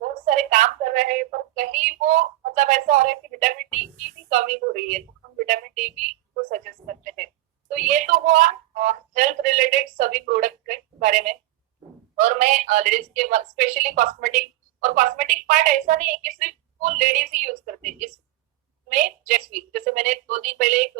बहुत सारे काम कर रहे हैं पर कहीं वो मतलब ऐसा हो रहा है कि विटामिन डी की भी कमी हो रही है, तो हम विटामिन डी भी को सजेस्ट करते हैं। तो ये तो हुआ हेल्थ रिलेटेड सभी प्रोडक्ट के बारे में। और मैं लेडीज के स्पेशली कॉस्मेटिक, और कॉस्मेटिक पार्ट ऐसा नहीं है कि सिर्फ वो लेडीज ही यूज करते हैं, इसमें जैसे मैंने 2 दिन पहले एक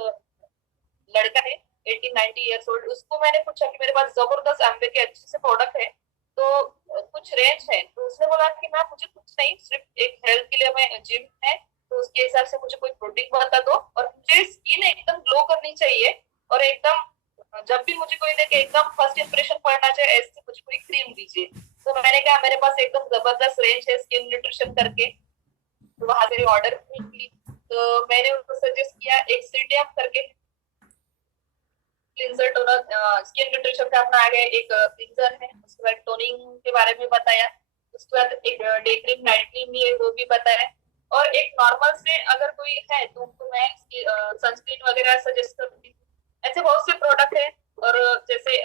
लड़का है 18-19 ईयर्स ओल्ड, उसको मैंने पूछा कि मेरे पास जबरदस्त एम्बे के अच्छे से प्रोडक्ट है तो कुछ रेंज है, तो उसने बोला कि मैम मुझे कुछ नहीं, सिर्फ एक हेल्थ के लिए मैं जिम है तो उसके हिसाब से मुझे कोई प्रोटीन बता दो, और मुझे स्किन एकदम ग्लो करनी चाहिए और एकदम जब भी मुझे कोई देखे एकदम फर्स्ट इंप्रेशन पड़ना चाहिए, ऐसे मुझे कोई क्रीम दीजिए। तो मैंने कहा मेरे पास एकदम जबरदस्त रेंज है स्किन न्यूट्रिशन करके, तो वहां से ऑर्डर की। तो मैंने उनको सजेस्ट किया एक सीटीएम करके क्लींजर टोनर, स्किन न्यूट्रिशन का अपना आ गया एक क्लींजर है, उसके बाद टोनिंग के बारे में बताया, उसके बाद एक डे क्रीम नाइट क्रीम भी है वो भी बताया, और एक नॉर्मल से अगर कोई है तो उनको मैं सनस्क्रीन वगैरह सजेस्ट करती हूँ। ऐसे बहुत से प्रोडक्ट है। और जैसे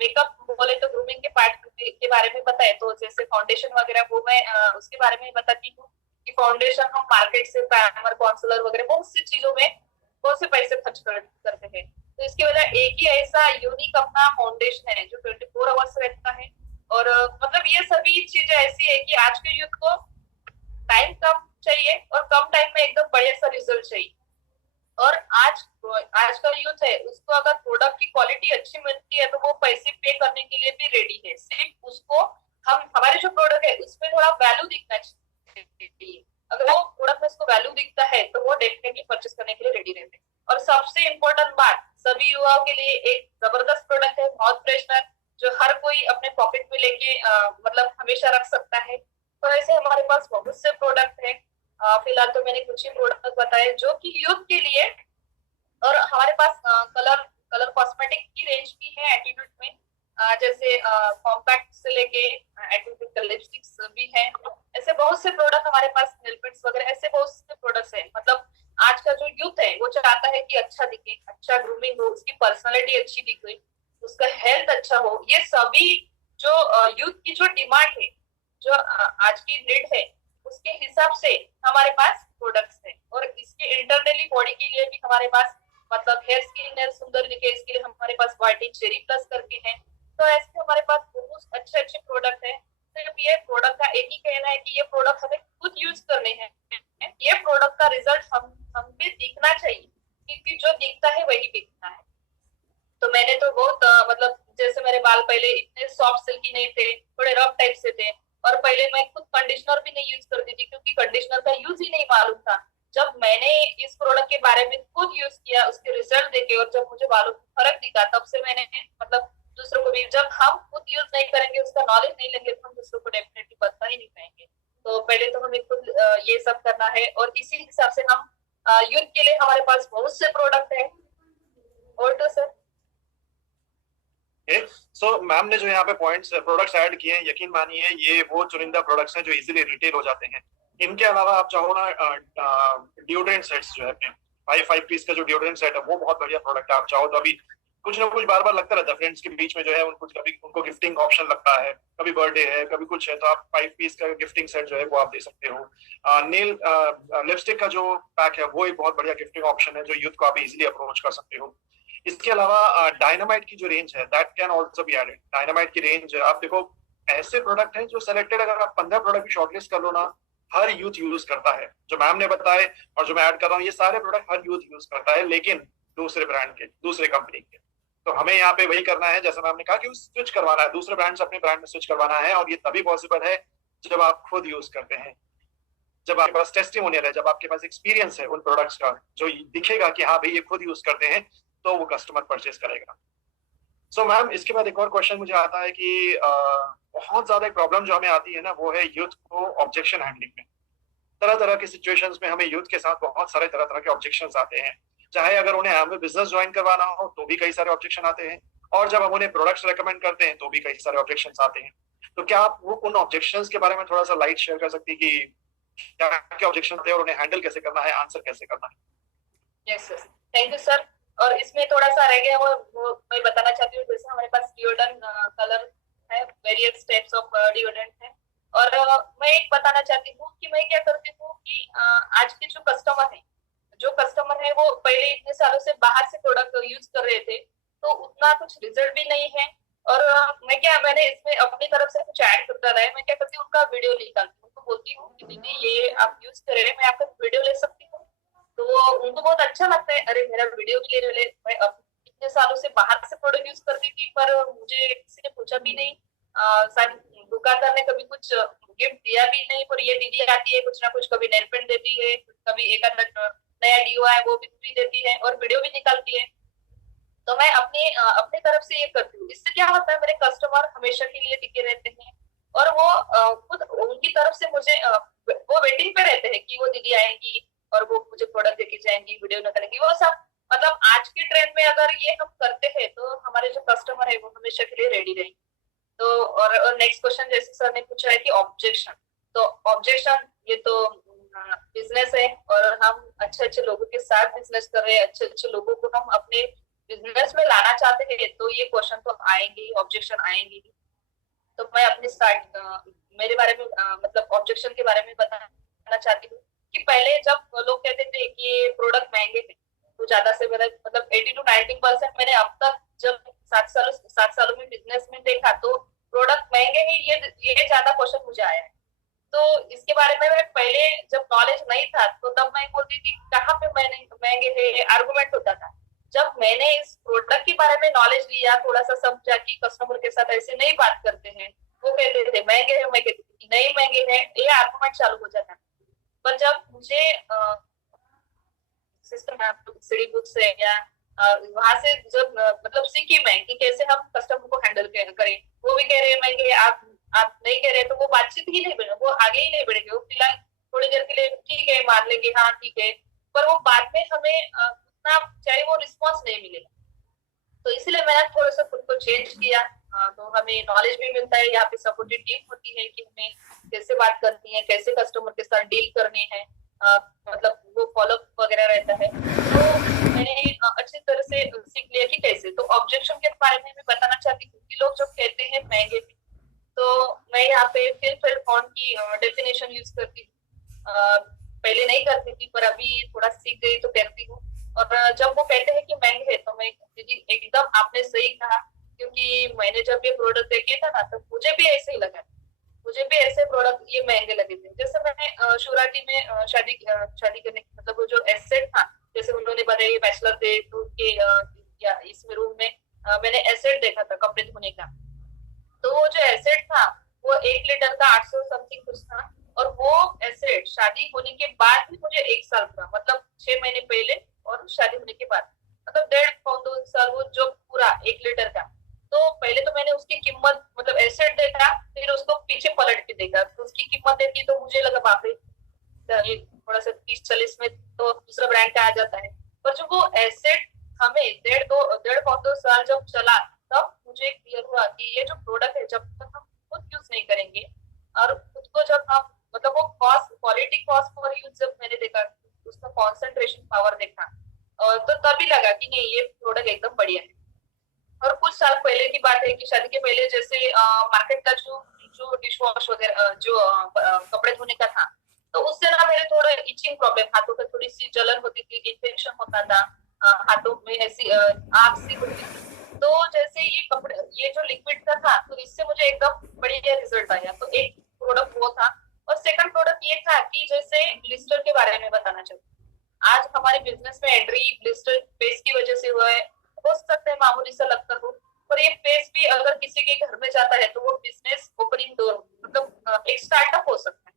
मेकअप बोले तो ग्रूमिंग के पार्ट के बारे में बताए, तो जैसे फाउंडेशन वगैरह वो मैं उसके बारे में बताती हूँ कि फाउंडेशन हम मार्केट से प्राइमर कॉन्सिलर वगैरह बहुत सी चीजों में बहुत से पैसे खर्च करते हैं, तो इसकी वजह एक ही ऐसा यूनिक अपना फाउंडेशन है जो 24 आवर्स रहता है। और मतलब ये सभी चीजें ऐसी है कि आज के यूथ को टाइम कम चाहिए और कम टाइम में एकदम बढ़िया सा रिजल्ट चाहिए। और आज का यूथ है उसको अगर प्रोडक्ट की क्वालिटी अच्छी मिलती है तो वो पैसे पे करने के लिए भी रेडी है, सिर्फ उसको हमारे जो प्रोडक्ट है उसमें थोड़ा वैल्यू दिखना चाहिए। अगर वो प्रोडक्ट में उसको वैल्यू दिखता है तो वो डेफिनेटली परचेस करने के लिए रेडी रहते हैं। और सबसे इम्पोर्टेंट बात, सभी युवाओं के लिए एक जबरदस्त प्रोडक्ट है माउथ फ्रेशनर, जो हर कोई अपने पॉकेट में लेके मतलब हमेशा रख सकता है। तो ऐसे हमारे पास बहुत से प्रोडक्ट है, फिलहाल तो मैंने कुछ ही प्रोडक्ट बताए जो कि यूथ के लिए। और हमारे पास कलर कॉस्मेटिक की रेंज भी है एटीट्यूड में, जैसे कॉम्पैक्ट से लेके एटीट्यूड का लिपस्टिक्स भी है। ऐसे बहुत से प्रोडक्ट हमारे पास, नेल पेंट्स वगैरह, ऐसे बहुत से प्रोडक्ट्स हैं। मतलब आज का जो यूथ है वो चाहता है कि अच्छा दिखे, अच्छा ग्रूमिंग हो, उसकी पर्सनालिटी अच्छी दिखे, उसका हेल्थ अच्छा हो। ये सभी जो यूथ की जो डिमांड है, जो आज की नीड है, उसके हिसाब से हमारे पास प्रोडक्ट्स है। और इसके इंटरनली बॉडी के लिए भी हमारे पास मतलब हेयर स्किन सुंदर दिखे इसके लिए हमारे पास वाइटिंग चेरी प्लस करके है। तो ऐसे हमारे पास बहुत अच्छे प्रोडक्ट है। सिर्फ ये प्रोडक्ट का एक ही कहना है कि ये प्रोडक्ट हमें खुद यूज करने हैं, ये प्रोडक्ट का रिजल्ट हम पे दिखना चाहिए, क्योंकि जो दिखता है वही बिकता है। तो मैंने तो बहुत मतलब जैसे मेरे बाल पहले इतने सॉफ्ट सिल्की नहीं थे, थोड़े रफ टाइप से थे, और पहले मैं खुद कंडीशनर भी नहीं यूज करती थी क्योंकि कंडीशनर का यूज ही नहीं मालूम था। जब मैंने इस प्रोडक्ट के बारे में खुद यूज किया, उसके रिजल्ट देखे और जब मुझे बालों में फर्क दिखा, तब से मैंने मतलब दूसरों को भी, जब हम खुद यूज नहीं करेंगे, उसका नॉलेज नहीं लेंगे, तो हम दूसरों को डेफिनेटली बता ही नहीं पाएंगे। तो पहले तो हमें खुद ये सब करना है, और इसी हिसाब से हम यूथ के लिए हमारे पास बहुत से प्रोडक्ट है। और तो सर सो मैम ने जो यहाँ पे पॉइंट्स प्रोडक्ट्स ऐड किए हैं, यकीन मानिए ये वो चुनिंदा प्रोडक्ट्स हैं जो इजीली रिटेल हो जाते हैं। इनके अलावा आप चाहो ना डिओड्रेंट सेट्स जो है अपने 5 पीस का जो डिओड्रेंट सेट है वो बहुत बढ़िया प्रोडक्ट है। आप चाहो तो अभी कुछ ना कुछ बार बार लगता रहता है फ्रेंड्स के बीच में जो है उनको, कभी उनको गिफ्टिंग ऑप्शन लगता है, कभी बर्थडे है, कभी कुछ है, तो आप 5 पीस का गिफ्टिंग सेट जो है वो आप दे सकते हो। नेल लिपस्टिक का जो पैक है वो एक बहुत बढ़िया गिफ्टिंग ऑप्शन है जो यूथ को आप इजीली अप्रोच कर सकते हो। इसके अलावा डायनामाइट की जो रेंज है that can also be added. Dynamite की रेंज आप देखो, ऐसे प्रोडक्ट हैं जो सेलेक्टेड, अगर आप 15 प्रोडक्ट की शॉर्टलिस्ट कर लो ना, हर यूथ यूज करता है। जो मैम ने बताए और जो मैं ऐड कर रहा हूँ ये सारे प्रोडक्ट हर यूथ यूज करता है, लेकिन दूसरे ब्रांड के, दूसरे कंपनी के। तो हमें यहाँ पे वही करना है, जैसा मैम ने कहा कि स्विच करवाना है, दूसरे ब्रांड से अपने ब्रांड में स्विच करवाना है। और ये तभी पॉसिबल है जब आप खुद यूज करते हैं, जब आपके पास टेस्टिमोनियल है, जब आपके पास एक्सपीरियंस है उन प्रोडक्ट्स का, जो दिखेगा कि हाँ भाई ये खुद यूज करते हैं, तो वो कस्टमर परचेज करेगा। सो मैम, इसके बाद एक और क्वेश्चन मुझे आता है कि बहुत ज्यादा प्रॉब्लम जो हमें आती है ना, वो है यूथ को ऑब्जेक्शन हैंडलिंग में। तरह तरह की सिचुएशंस में हमें यूथ के साथ बहुत सारे तरह तरह के ऑब्जेक्शंस आते हैं। चाहे अगर उन्हें हमें बिजनेस ज्वाइन करवाना हो तो भी कई सारे ऑब्जेक्शन आते हैं, और जब हम उन्हें प्रोडक्ट्स रेकमेंड करते हैं तो भी कई सारे ऑब्जेक्शंस आते हैं। तो क्या आप वो उन ऑब्जेक्शंस के बारे में थोड़ा सा लाइट शेयर कर सकती है कि क्या क्या ऑब्जेक्शन थे और उन्हें हैंडल कैसे करना है, आंसर कैसे करना है? Yes yes, thank you sir. और इसमें थोड़ा सा रह गया वो मैं बताना चाहती हूँ। जैसे हमारे पास डिओड्रेंट कलर है, वेरियस टाइप्स ऑफ डिओड्रेंट है। और मैं एक बताना चाहती हूँ कि मैं क्या करती हूँ कि आज के जो कस्टमर है वो पहले इतने सालों से बाहर से प्रोडक्ट यूज कर रहे थे, तो उतना कुछ रिजल्ट भी नहीं है। और मैंने इसमें अपनी तरफ से कुछ ऐड करता रहा है। मैं क्या करती हूँ, उनका वीडियो निकालती हूँ, उनको बोलती हूँ कि दीदी ये आप यूज कर रहे हैं, मैं आपका वीडियो ले सकती हूँ। तो उनको बहुत अच्छा लगता है, अरे मेरा वीडियो भी ले। मैं अब इतने सालों से बाहर से प्रोडक्ट यूज करती थी पर मुझे किसी ने पूछा भी नहीं, शायद दुकानदार ने कभी कुछ गिफ्ट दिया भी नहीं, पर ये दीदी आती है कुछ ना कुछ, कभी नेल पेंट देती है, कभी एक नया डीओ है वो भी फ्री देती है और वीडियो भी निकालती है। तो मैं अपने तरफ से ये करती हूँ। इससे क्या होता है, मेरे कस्टमर हमेशा के लिए टिके रहते हैं और वो खुद उनकी तरफ से मुझे वो वेटिंग पे रहते हैं कि वो दीदी आएंगी और वो मुझे प्रोडक्ट देके जाएंगी, वीडियो निकालेंगी। वो सब मतलब आज के ट्रेंड में अगर ये हम करते हैं तो हमारे जो कस्टमर है वो हमेशा के लिए रेडी रहेंगे। तो और नेक्स्ट क्वेश्चन जैसे सर ने पूछा है कि ऑब्जेक्शन, तो ऑब्जेक्शन ये तो बिजनेस है और हम अच्छे अच्छे लोगों के साथ बिजनेस कर रहे हैं, अच्छे अच्छे लोगों को हम अपने बिजनेस में लाना चाहते हैं, तो ये क्वेश्चन तो आएंगे ही, ऑब्जेक्शन आएंगे ही। तो मैं अपनी मेरे बारे में मतलब ऑब्जेक्शन के बारे में बताना चाहती हूँ कि पहले जब लोग कहते थे कि ये प्रोडक्ट महंगे थे, तो ज्यादा से मेरा मतलब 80 to 90% मैंने अब तक जब 7 सालों में बिजनेस में देखा तो प्रोडक्ट महंगे ही, ये ज्यादा क्वेश्चन मुझे आया है। तो इसके बारे में मैं पहले जब नॉलेज नहीं था तो तब मैं बोलती थी कहाँ पे मैंने महंगे थे, आर्गुमेंट होता था। जब मैंने इस प्रोडक्ट के बारे में नॉलेज लिया, थोड़ा सा समझा कि कस्टमर के साथ ऐसे नहीं बात करते हैं, वो कहते थे महंगे हैं, मैं कहती थी नहीं महंगे हैं, ये आर्गुमेंट चालू हो जाता है। पर जब मुझे सिस्टम सीडी बुक से या वहां से जब मतलब सीखी मैं कि कैसे हम कस्टमर को हैंडल करें, वो भी कह रहे हैं महंगे, आप नहीं कह रहे, तो वो बातचीत ही नहीं बढ़े, वो आगे ही नहीं बढ़ेंगे। वो फिलहाल थोड़ी देर के लिए ठीक है मान लेंगे, हाँ ठीक है, पर वो बाद में हमें उतना चाहे वो रिस्पॉन्स नहीं मिलेगा। तो इसलिए मैंने थोड़ा सा खुद को चेंज किया, तो हमें नॉलेज भी मिलता है। यहाँ पे सपोर्टिव टीम होती है कि हमें कैसे बात करनी है, कैसे कस्टमर के साथ डील करनी है, मतलब वो फॉलोअप वगैरह रहता है। तो मैंने अच्छी तरह से सीख लिया कि कैसे। तो ऑब्जेक्शन के बारे में मैं बताना चाहती हूँ कि लोग जब कहते हैं महंगे, तो मैं यहाँ पे फिल फॉर्म की डेफिनेशन यूज करती हूँ। पहले नहीं करती थी पर अभी थोड़ा सीख गई तो करती हूँ। और जब वो कहते हैं कि महंगे है तो मैं दीदी एकदम आपने सही कहा, क्योंकि मैंने जब ये प्रोडक्ट देखे था ना तो मुझे भी ऐसे ही लगा, मुझे भी ऐसे प्रोडक्ट ये महंगे लगे थे। जैसे मैंने शुरुआती में शादी करने मतलब वो जो एसेट था, जैसे उन्होंने बताया बैचलर थे तो उनके या इसमें रूम में मैंने एसेट देखा था कपड़े धोने का। तो वो जो एसेट था वो 1 लीटर का 800 समथिंग कुछ था, और वो एसेट शादी होने के बाद भी मुझे 1 साल था, मतलब 6 महीने पहले और शादी होने के बाद, मतलब 1.5 साल वो जो पूरा 1 लीटर का। तो पहले तो मैंने उसकी कीमत मतलब एसेट देखा, फिर उसको पीछे पलट के देखा, तो उसकी कीमत देखी तो मुझे लगा बाप रे, थोड़ा सा 30-40 में तो दूसरा ब्रांड का आ जाता है। पर जो वो एसेट हमें 1.5-2 साल जब चला, तब मुझे क्लियर हुआ कि ये जो प्रोडक्ट है जब तक हम खुद यूज नहीं करेंगे और खुद को जब हम मतलब वो क्वालिटी कॉस्ट फॉर यूज जब मैंने देखा, उसका कॉन्सेंट्रेशन पावर देखा, और तो तभी लगा कि नहीं ये प्रोडक्ट एकदम बढ़िया है। पहले की बात है कि शादी के पहले जैसे मार्केट का जो जो डिश वॉश वगैरह जो कपड़े धोने का था, तो उससे ना मेरे थोड़ा इचिंग प्रॉब्लम, हाथों पे थोड़ी सी जलन होती थी, इन्फेक्शन होता था, हाथों में ऐसी आग सी होती थी। तो जैसे ये कपड़े, ये जो लिक्विड का था, तो इससे मुझे एकदम बढ़िया रिजल्ट आया। तो एक प्रोडक्ट वो था, और सेकंड प्रोडक्ट ये था कि जैसे ब्लिस्टर के बारे में बताना चाहूँ। आज हमारे बिजनेस में एंट्री ब्लिस्टर फेस की वजह से हुआ है। हो सकता है मामूली सा लगता हो, पर ये फेस भी अगर किसी के घर में जाता है तो वो बिजनेस ओपनिंग डोर, मतलब एक स्टार्टअप हो सकता है।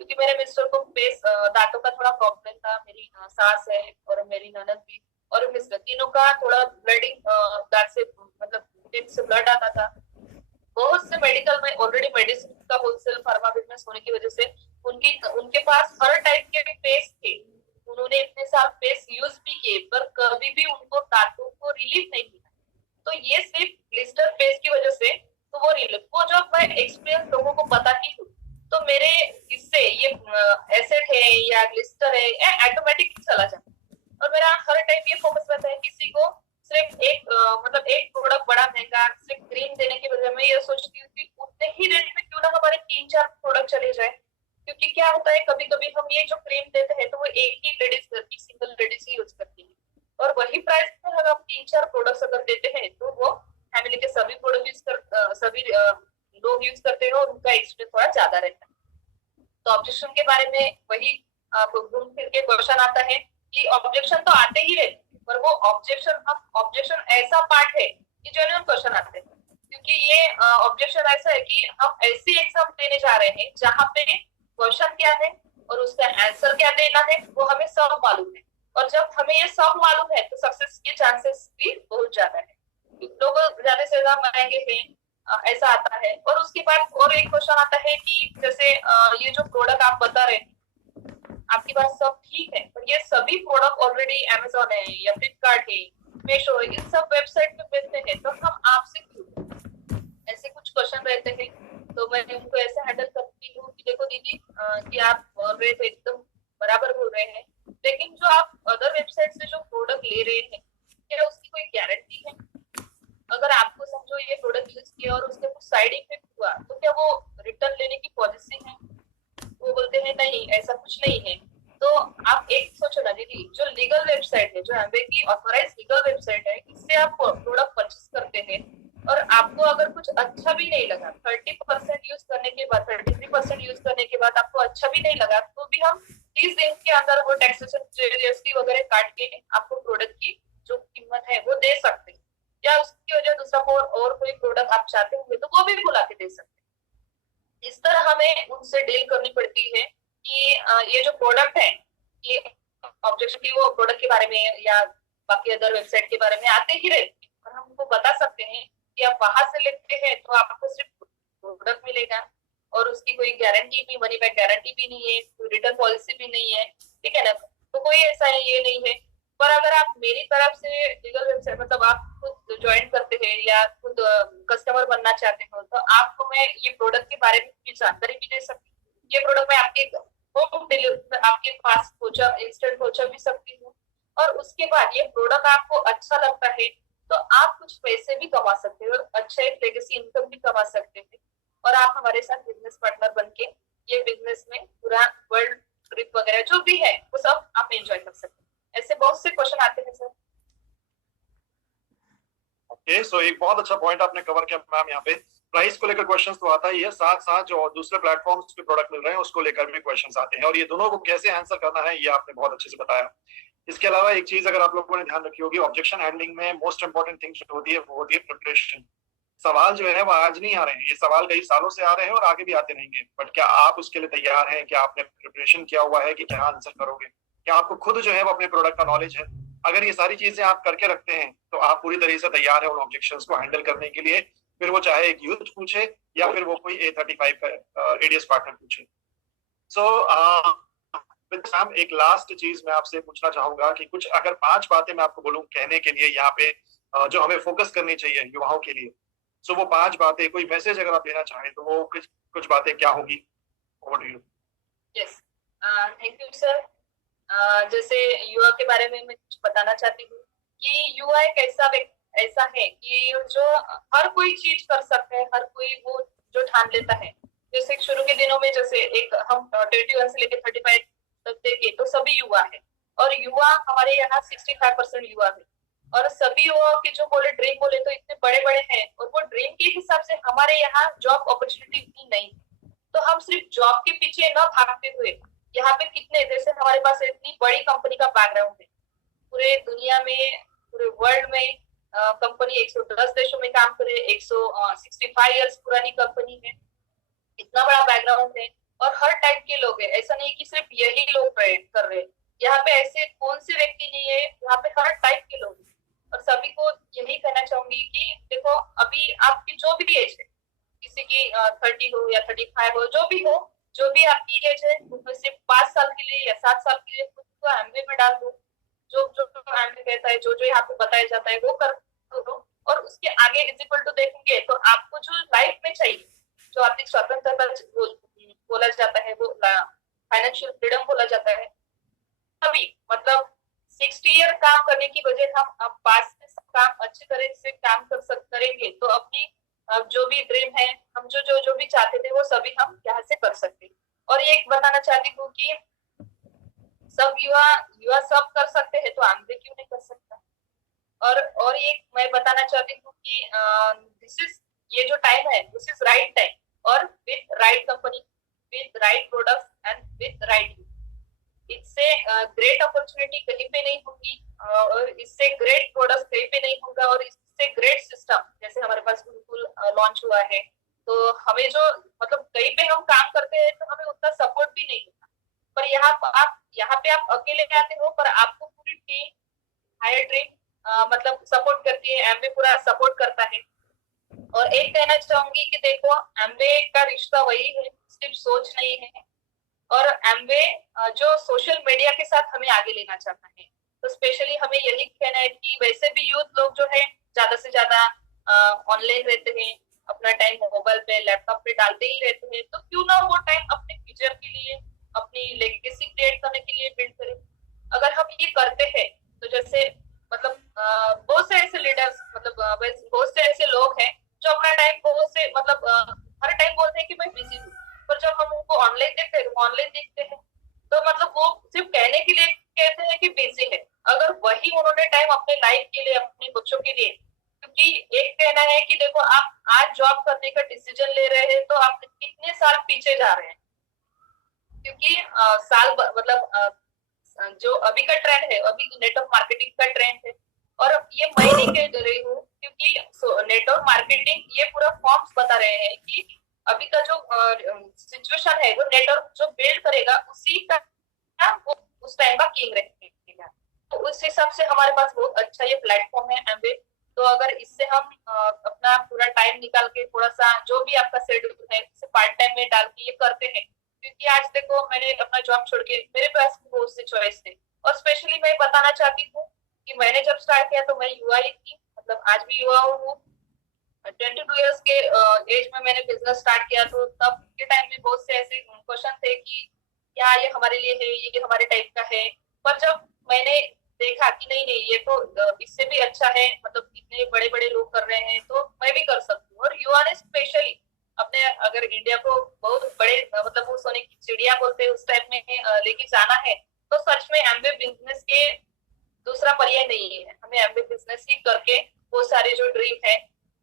क्योंकि मेरे मिस्टर को फेस दांतों का थोड़ा प्रॉब्लम था, मेरी सास है और मेरी ननद भी, और मिस्टर, तीनों का थोड़ा ब्लडिंग दांत से, मतलब टिप से ब्लड आता था। बहुत से मेडिकल में ऑलरेडी मेडिसिन का होलसेल फार्मा बिजनेस होने की वजह से उनके पास हर टाइप के भी पेस्ट थे। उन्होंने इतने साल पेस्ट यूज भी किए, पर कभी भी उनको दांतों को रिलीफ नहीं मिला। तो ये सिर्फ ब्लिस्टर पेस्ट की वजह से, तो वो रिलीफ, वो जब मैं एक्सपीरियंस लोगों को बताती हूँ, तो मेरे इससे ये एसेट है या ग्लिस्टर है ऑटोमेटिक चला जाता है। और मेरा हर टाइम ये फोकस रहता है, किसी को सिर्फ एक मतलब एक प्रोडक्ट बड़ा महंगा सिर्फ क्रीम देने की वजह, मैं ये सोचती हूँ कि उतने ही रेट में क्यों ना हमारे 3-4 प्रोडक्ट चले जाए। क्योंकि क्या होता है, कभी कभी हम ये जो क्रीम देते हैं तो वो एक ही लेडीज करती, सिंगल लेडीज ही यूज करती है, और वही प्राइस पर अगर हम 3-4 प्रोडक्ट्स अगर देते हैं तो वो फैमिली के सभी प्रोडक्ट यूज कर सभी लोग यूज करते हैं, और उनका एक्सपीरियंस थोड़ा ज्यादा रहता है। तो ऑब्जेक्शन के बारे में वही घूम फिर के क्वेश्चन आता है कि ऑब्जेक्शन तो आते ही रहते, पर वो ऑब्जेक्शन ऐसा पार्ट है कि जेन्युइन क्वेश्चन आते हैं। क्योंकि ये ऑब्जेक्शन ऐसा है कि हम ऐसी एग्जाम देने जा रहे हैं जहाँ पे क्वेश्चन क्या है और उसका आंसर क्या देना है वो हमें सब मालूम है। और जब हमें ये सब मालूम है तो सक्सेस के चांसेस भी बहुत ज्यादा है। लोग ज्यादा से ज्यादा महंगे हैं, ऐसा आता है। और उसके बाद और एक क्वेश्चन आता है कि जैसे ये जो प्रोडक्ट आप बता रहे हैं, आपकी बात सब ठीक है, पर ये सभी प्रोडक्ट ऑलरेडी अमेजोन है या फ्लिपकार्ट है, मीशो है, इन सब वेबसाइट पे मिलते हैं, तो हम आपसे क्यों, ऐसे कुछ क्वेश्चन रहते हैं। तो मैं उनको ऐसे हैंडल करती हूँ कि देखो दीदी, कि आप रेट एकदम बराबर बोल रहे हैं, लेकिन जो आप अदर वेबसाइट से जो प्रोडक्ट ले रहे हैं, क्या उसकी कोई गारंटी है? अगर आपको समझो ये प्रोडक्ट यूज किया और उसके कुछ साइड इफेक्ट हुआ, तो क्या वो रिटर्न लेने की पॉलिसी है? वो बोलते हैं नहीं, ऐसा कुछ नहीं है। तो आप एक सोचो ना दीदी, जो लीगल वेबसाइट है, जो एमवे की ऑथराइज लीगल वेबसाइट है, इससे आप प्रोडक्ट परचेस करते हैं, और आपको अगर कुछ अच्छा भी नहीं लगा, 30% यूज करने के बाद, 33% यूज करने के बाद आपको अच्छा भी नहीं लगा, तो भी हम 30 दिन के अंदर वो टैक्सेशन जीएसटी वगैरह काट के आपको प्रोडक्ट की जो कीमत है वो दे सकते हैं। या उसकी वजह दूसरा और कोई प्रोडक्ट आप चाहते होंगे तो वो भी बुला के दे सकते हैं। इस तरह हमें उनसे डील करनी पड़ती है कि ये जो प्रोडक्ट है, ये ऑब्जेक्शन की वो प्रोडक्ट के बारे में या बाकी अदर वेबसाइट के बारे में आते ही रहते हैं, और हम उनको बता सकते हैं कि आप वहां से लेते हैं तो आपको सिर्फ प्रोडक्ट मिलेगा, और उसकी कोई गारंटी भी, मनी बैक गारंटी भी नहीं है, कोई रिटर्न पॉलिसी भी नहीं है, ठीक है ना। तो कोई ऐसा ये नहीं है। पर अगर आप मेरी तरफ से लीगल वेबसाइट, मतलब आप खुद ज्वाइन करते हैं या खुद कस्टमर बनना चाहते हो, तो आपको मैं ये प्रोडक्ट के बारे में पूरी जानकारी भी दे सकती हूँ। ये प्रोडक्ट मैं आपके होम डिलीवरी आपके पास इंस्टेंट पहुंचा भी सकती हूँ। और उसके बाद ये प्रोडक्ट आपको अच्छा लगता है तो आप कुछ पैसे भी कमा सकते हो, और अच्छा एक लेगेसी इनकम भी कमा सकते हैं, और आप हमारे साथ बिजनेस पार्टनर बनके ये बिजनेस में पूरा वर्ल्ड ट्रिप वगैरह जो भी है वो सब आप एंजॉय कर सकते हैं। ऐसे बहुत से क्वेश्चन आते हैं सर। ओके, सो एक बहुत अच्छा पॉइंट आपने कवर किया मैम। यहाँ पे प्राइस को लेकर क्वेश्चंस तो आता ही है, साथ साथ जो दूसरे प्लेटफॉर्म्स पे प्रोडक्ट मिल रहे हैं उसको लेकर भी क्वेश्चंस आते हैं, और ये दोनों को कैसे आंसर करना है ये आपने बहुत अच्छे से बताया। इसके अलावा एक चीज अगर आप लोगों ने ध्यान रखी होगी, ऑब्जेक्शन हैंडलिंग में मोस्ट इंपॉर्टेंट थिंग जो होती है वो होती है प्रिपरेशन। सवाल जो है वो आज नहीं आ रहे हैं, ये सवाल कई सालों से आ रहे हैं और आगे भी आते रहेंगे, बट क्या आप उसके लिए तैयार हैं? क्या आपने प्रिपरेशन किया हुआ है कि क्या आंसर करोगे? क्या आपको खुद जो है वो अपने प्रोडक्ट का नॉलेज है? अगर ये सारी चीजें आप करके रखते हैं तो आप पूरी तरीके से तैयार है उन ऑब्जेक्शंस को हैंडल करने के लिए, फिर वो चाहे एक यूथ पूछे या फिर वो कोई A35 का एडीएस पार्टनर पूछे। सो मैम एक लास्ट चीज मैं आपसे पूछना चाहूंगा कि कुछ अगर 5 बातें मैं आपको बोलूं कहने के लिए यहाँ पे जो हमें फोकस करनी चाहिए युवाओं के लिए, सो वो 5 बातें, कोई मैसेज अगर आप देना चाहें तो वो कुछ बातें क्या होगी? Over to you. Yes, thank you sir. जैसे युवा के बारे में मैं कुछ बताना चाहती हूँ कि युवा एक ऐसा ऐसा है कि जो हर कोई चीज कर सकता है, हर कोई वो जो ठान लेता है। जैसे शुरू के दिनों में जैसे एक हम 21 से लेकर 35 तक देखे तो सभी युवा है, और युवा हमारे यहाँ 65% युवा है, और सभी युवाओं के जो बोले ड्रीम बोले तो इतने बड़े बड़े हैं, और वो ड्रीम के हिसाब से हमारे यहाँ जॉब अपॉर्चुनिटी इतनी नहीं है। तो हम सिर्फ जॉब के पीछे न भागते हुए यहाँ पे कितने, जैसे हमारे पास इतनी बड़ी कंपनी का बैकग्राउंड है, पूरे दुनिया में, पूरे वर्ल्ड में कंपनी 110 देशों में काम करे, 165 इयर्स पुरानी कंपनी है, इतना बड़ा बैकग्राउंड है, और हर टाइप के लोग हैं। ऐसा नहीं कि सिर्फ यही लोग कर रहे हैं, यहाँ पे ऐसे कौन से व्यक्ति नहीं है, यहाँ पे हर टाइप के लोग हैं। और सभी को यही कहना चाहूंगी कि देखो, अभी आपकी जो भी एज है, किसी की 30 हो या 35 हो, जो भी आपकी एज है, उसमें से 5 साल के लिए या 7 साल के लिए खुद को एमबीए में डाल दो। जो एमबीए कहता है, जो यहाँ पे बताया जाता है वो कर दो, और उसके आगे इक्वल टू देखेंगे तो आपको जो लाइफ में चाहिए, जो आर्थिक स्वतंत्रता बोला जाता है, वो फाइनेंशियल फ्रीडम बोला जाता है, अभी मतलब 60 ईयर काम करने की वजह हम अब 5 से काम अच्छी तरह से काम करेंगे तो अपनी जो भी ड्रीम है, हम जो भी चाहते थे वो सभी हम यहाँ से कर सकते हैं। और ये बताना चाहती हूँ कि सब युवा सब कर सकते हैं, तो आगे क्यों नहीं कर सकता। और ये मैं बताना चाहती हूँ कि ये जो टाइम है, दिस इज राइट टाइम, और with right company, with right products and with right, इससे ग्रेट अपॉर्चुनिटी कहीं पे नहीं होगी, और इससे ग्रेट प्रोडक्ट कहीं पे नहीं होगा, और इससे ग्रेट सिस्टम जैसे हमारे पास बिल्कुल लॉन्च हुआ है, तो हमें जो मतलब कहीं पे हम काम करते हैं तो हमें उतना सपोर्ट भी नहीं होता, पर यहाँ पे आप अकेले आते हो, पर आपको पूरी टीम, हायर ड्रीम मतलब सपोर्ट करती है, एमबीए पूरा सपोर्ट करता है। और एक कहना चाहूंगी कि देखो, एमबीए का रिश्ता वही है, सिर्फ सोच नहीं है, और एमबीए जो सोशल मीडिया के साथ हमें आगे लेना चाहता है। तो स्पेशली हमें यही कहना है कि वैसे भी यूथ लोग जो है ज्यादा से ज्यादा ऑनलाइन रहते हैं, अपना टाइम मोबाइल पे, लैपटॉप पे डालते ही रहते हैं, तो क्यों ना वो टाइम अपने फ्यूचर के लिए, अपनी लेगेसी क्रिएट करने के लिए बिल्ड करें। अगर हम ये करते हैं तो जैसे मतलब बहुत से ऐसे लीडर्स, मतलब बहुत से ऐसे लोग हैं जो अपना टाइम बहुत से मतलब हर टाइम बोलते हैं कि मैं बिजी हूँ, पर जब हम उनको ऑनलाइन देखते हैं तो मतलब वो सिर्फ कहने के लिए कहते हैं कि बिजी है। अगर वही उन्होंने टाइम अपने लाइफ के लिए, अपने बच्चों के लिए, क्योंकि एक कहना है कि देखो, आप आज जॉब करने का डिसीजन ले रहे हैं तो आप कितने साल पीछे जा रहे हैं, क्योंकि साल मतलब जो अभी का ट्रेंड है, अभी नेटवर्क मार्केटिंग का ट्रेंड है, और ये मैं नहीं कह रही हूँ, क्योंकि नेटवर्क मार्केटिंग ये पूरा फॉर्म्स बता रहे हैं कि अभी का जो सिचुएशन है, वो नेटवर्क जो बिल्ड करेगा उसी का वो उस टाइम का किंग रहेगा। तो उस हिसाब से हमारे पास बहुत अच्छा ये प्लेटफॉर्म है एमबीए। तो अगर इससे हम अपना पूरा टाइम निकाल के, थोड़ा सा जो भी आपका शेड्यूल है उसे पार्ट टाइम में डाल के ये करते हैं, क्योंकि आज देखो, मैंने अपना जॉब छोड़ के, मेरे पास बहुत से चॉइस थे। और स्पेशली मैं बताना चाहती हूँ कि मैंने जब स्टार्ट किया तो मैं युवा ही थी, मतलब आज भी युवा हूँ। 22 इयर्स के एज में मैंने बिजनेस स्टार्ट किया, तो तब के टाइम में बहुत से ऐसे क्वेश्चन थे कि क्या ये हमारे लिए है, ये हमारे टाइप का है। पर जब मैंने देखा कि नहीं, ये तो इससे भी अच्छा है, मतलब इतने बड़े बड़े लोग कर रहे हैं तो मैं भी कर सकती हूँ। और युवा ने स्पेशली अपने, अगर इंडिया को बहुत बड़े मतलब वो सोने की चिड़िया बोलते हैं उस टाइप में लेके जाना है, तो सच में एमबीए बिजनेस के दूसरा पर्याय नहीं है। हमें एमबीए बिजनेस ही करके वो सारे जो ड्रीम है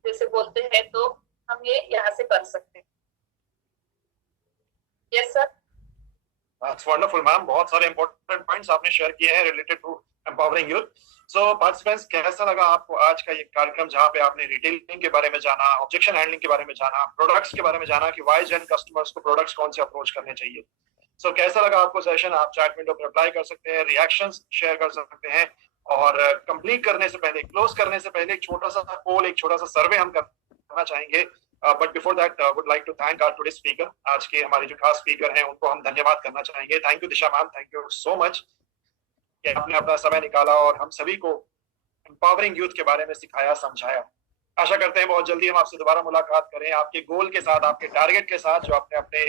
जैसे बोलते हैं, तो हम ये यहाँ से कर सकते हैं। Yes sir. That's wonderful, ma'am. बहुत सारे इंपॉर्टेंट पॉइंट्स आपने शेयर किए हैं related to empowering youth. So participants, कैसा लगा आपको आज का ये कार्यक्रम, जहाँ पे आपने रिटेलिंग के बारे में जाना, ऑब्जेक्शन हैंडलिंग के बारे में जाना, प्रोडक्ट्स के बारे में जाना कि वाई जेन कस्टमर्स को प्रोडक्ट्स कौन से अप्रोच करने चाहिए। सो कैसा लगा आपको सेशन? आप चैट विंडो पर अप्लाई कर सकते हैं, रिएक्शंस शेयर कर सकते हैं, और कंप्लीट करने से पहले, क्लोज करने से पहले एक छोटा सा पोल, एक छोटा सा सर्वे हम करना चाहेंगे। But before that would like to thank our today speaker. आज के हमारे जो खास स्पीकर हैं उनको हम धन्यवाद करना चाहेंगे। Thank you Disha ma'am, thank you so much कि आपने अपना समय निकाला और हम सभी को एम्पावरिंग यूथ के बारे में सिखाया, समझाया। आशा करते हैं बहुत जल्दी हम आपसे दोबारा मुलाकात करें, आपके गोल के साथ, आपके टारगेट के साथ, जो आपने अपने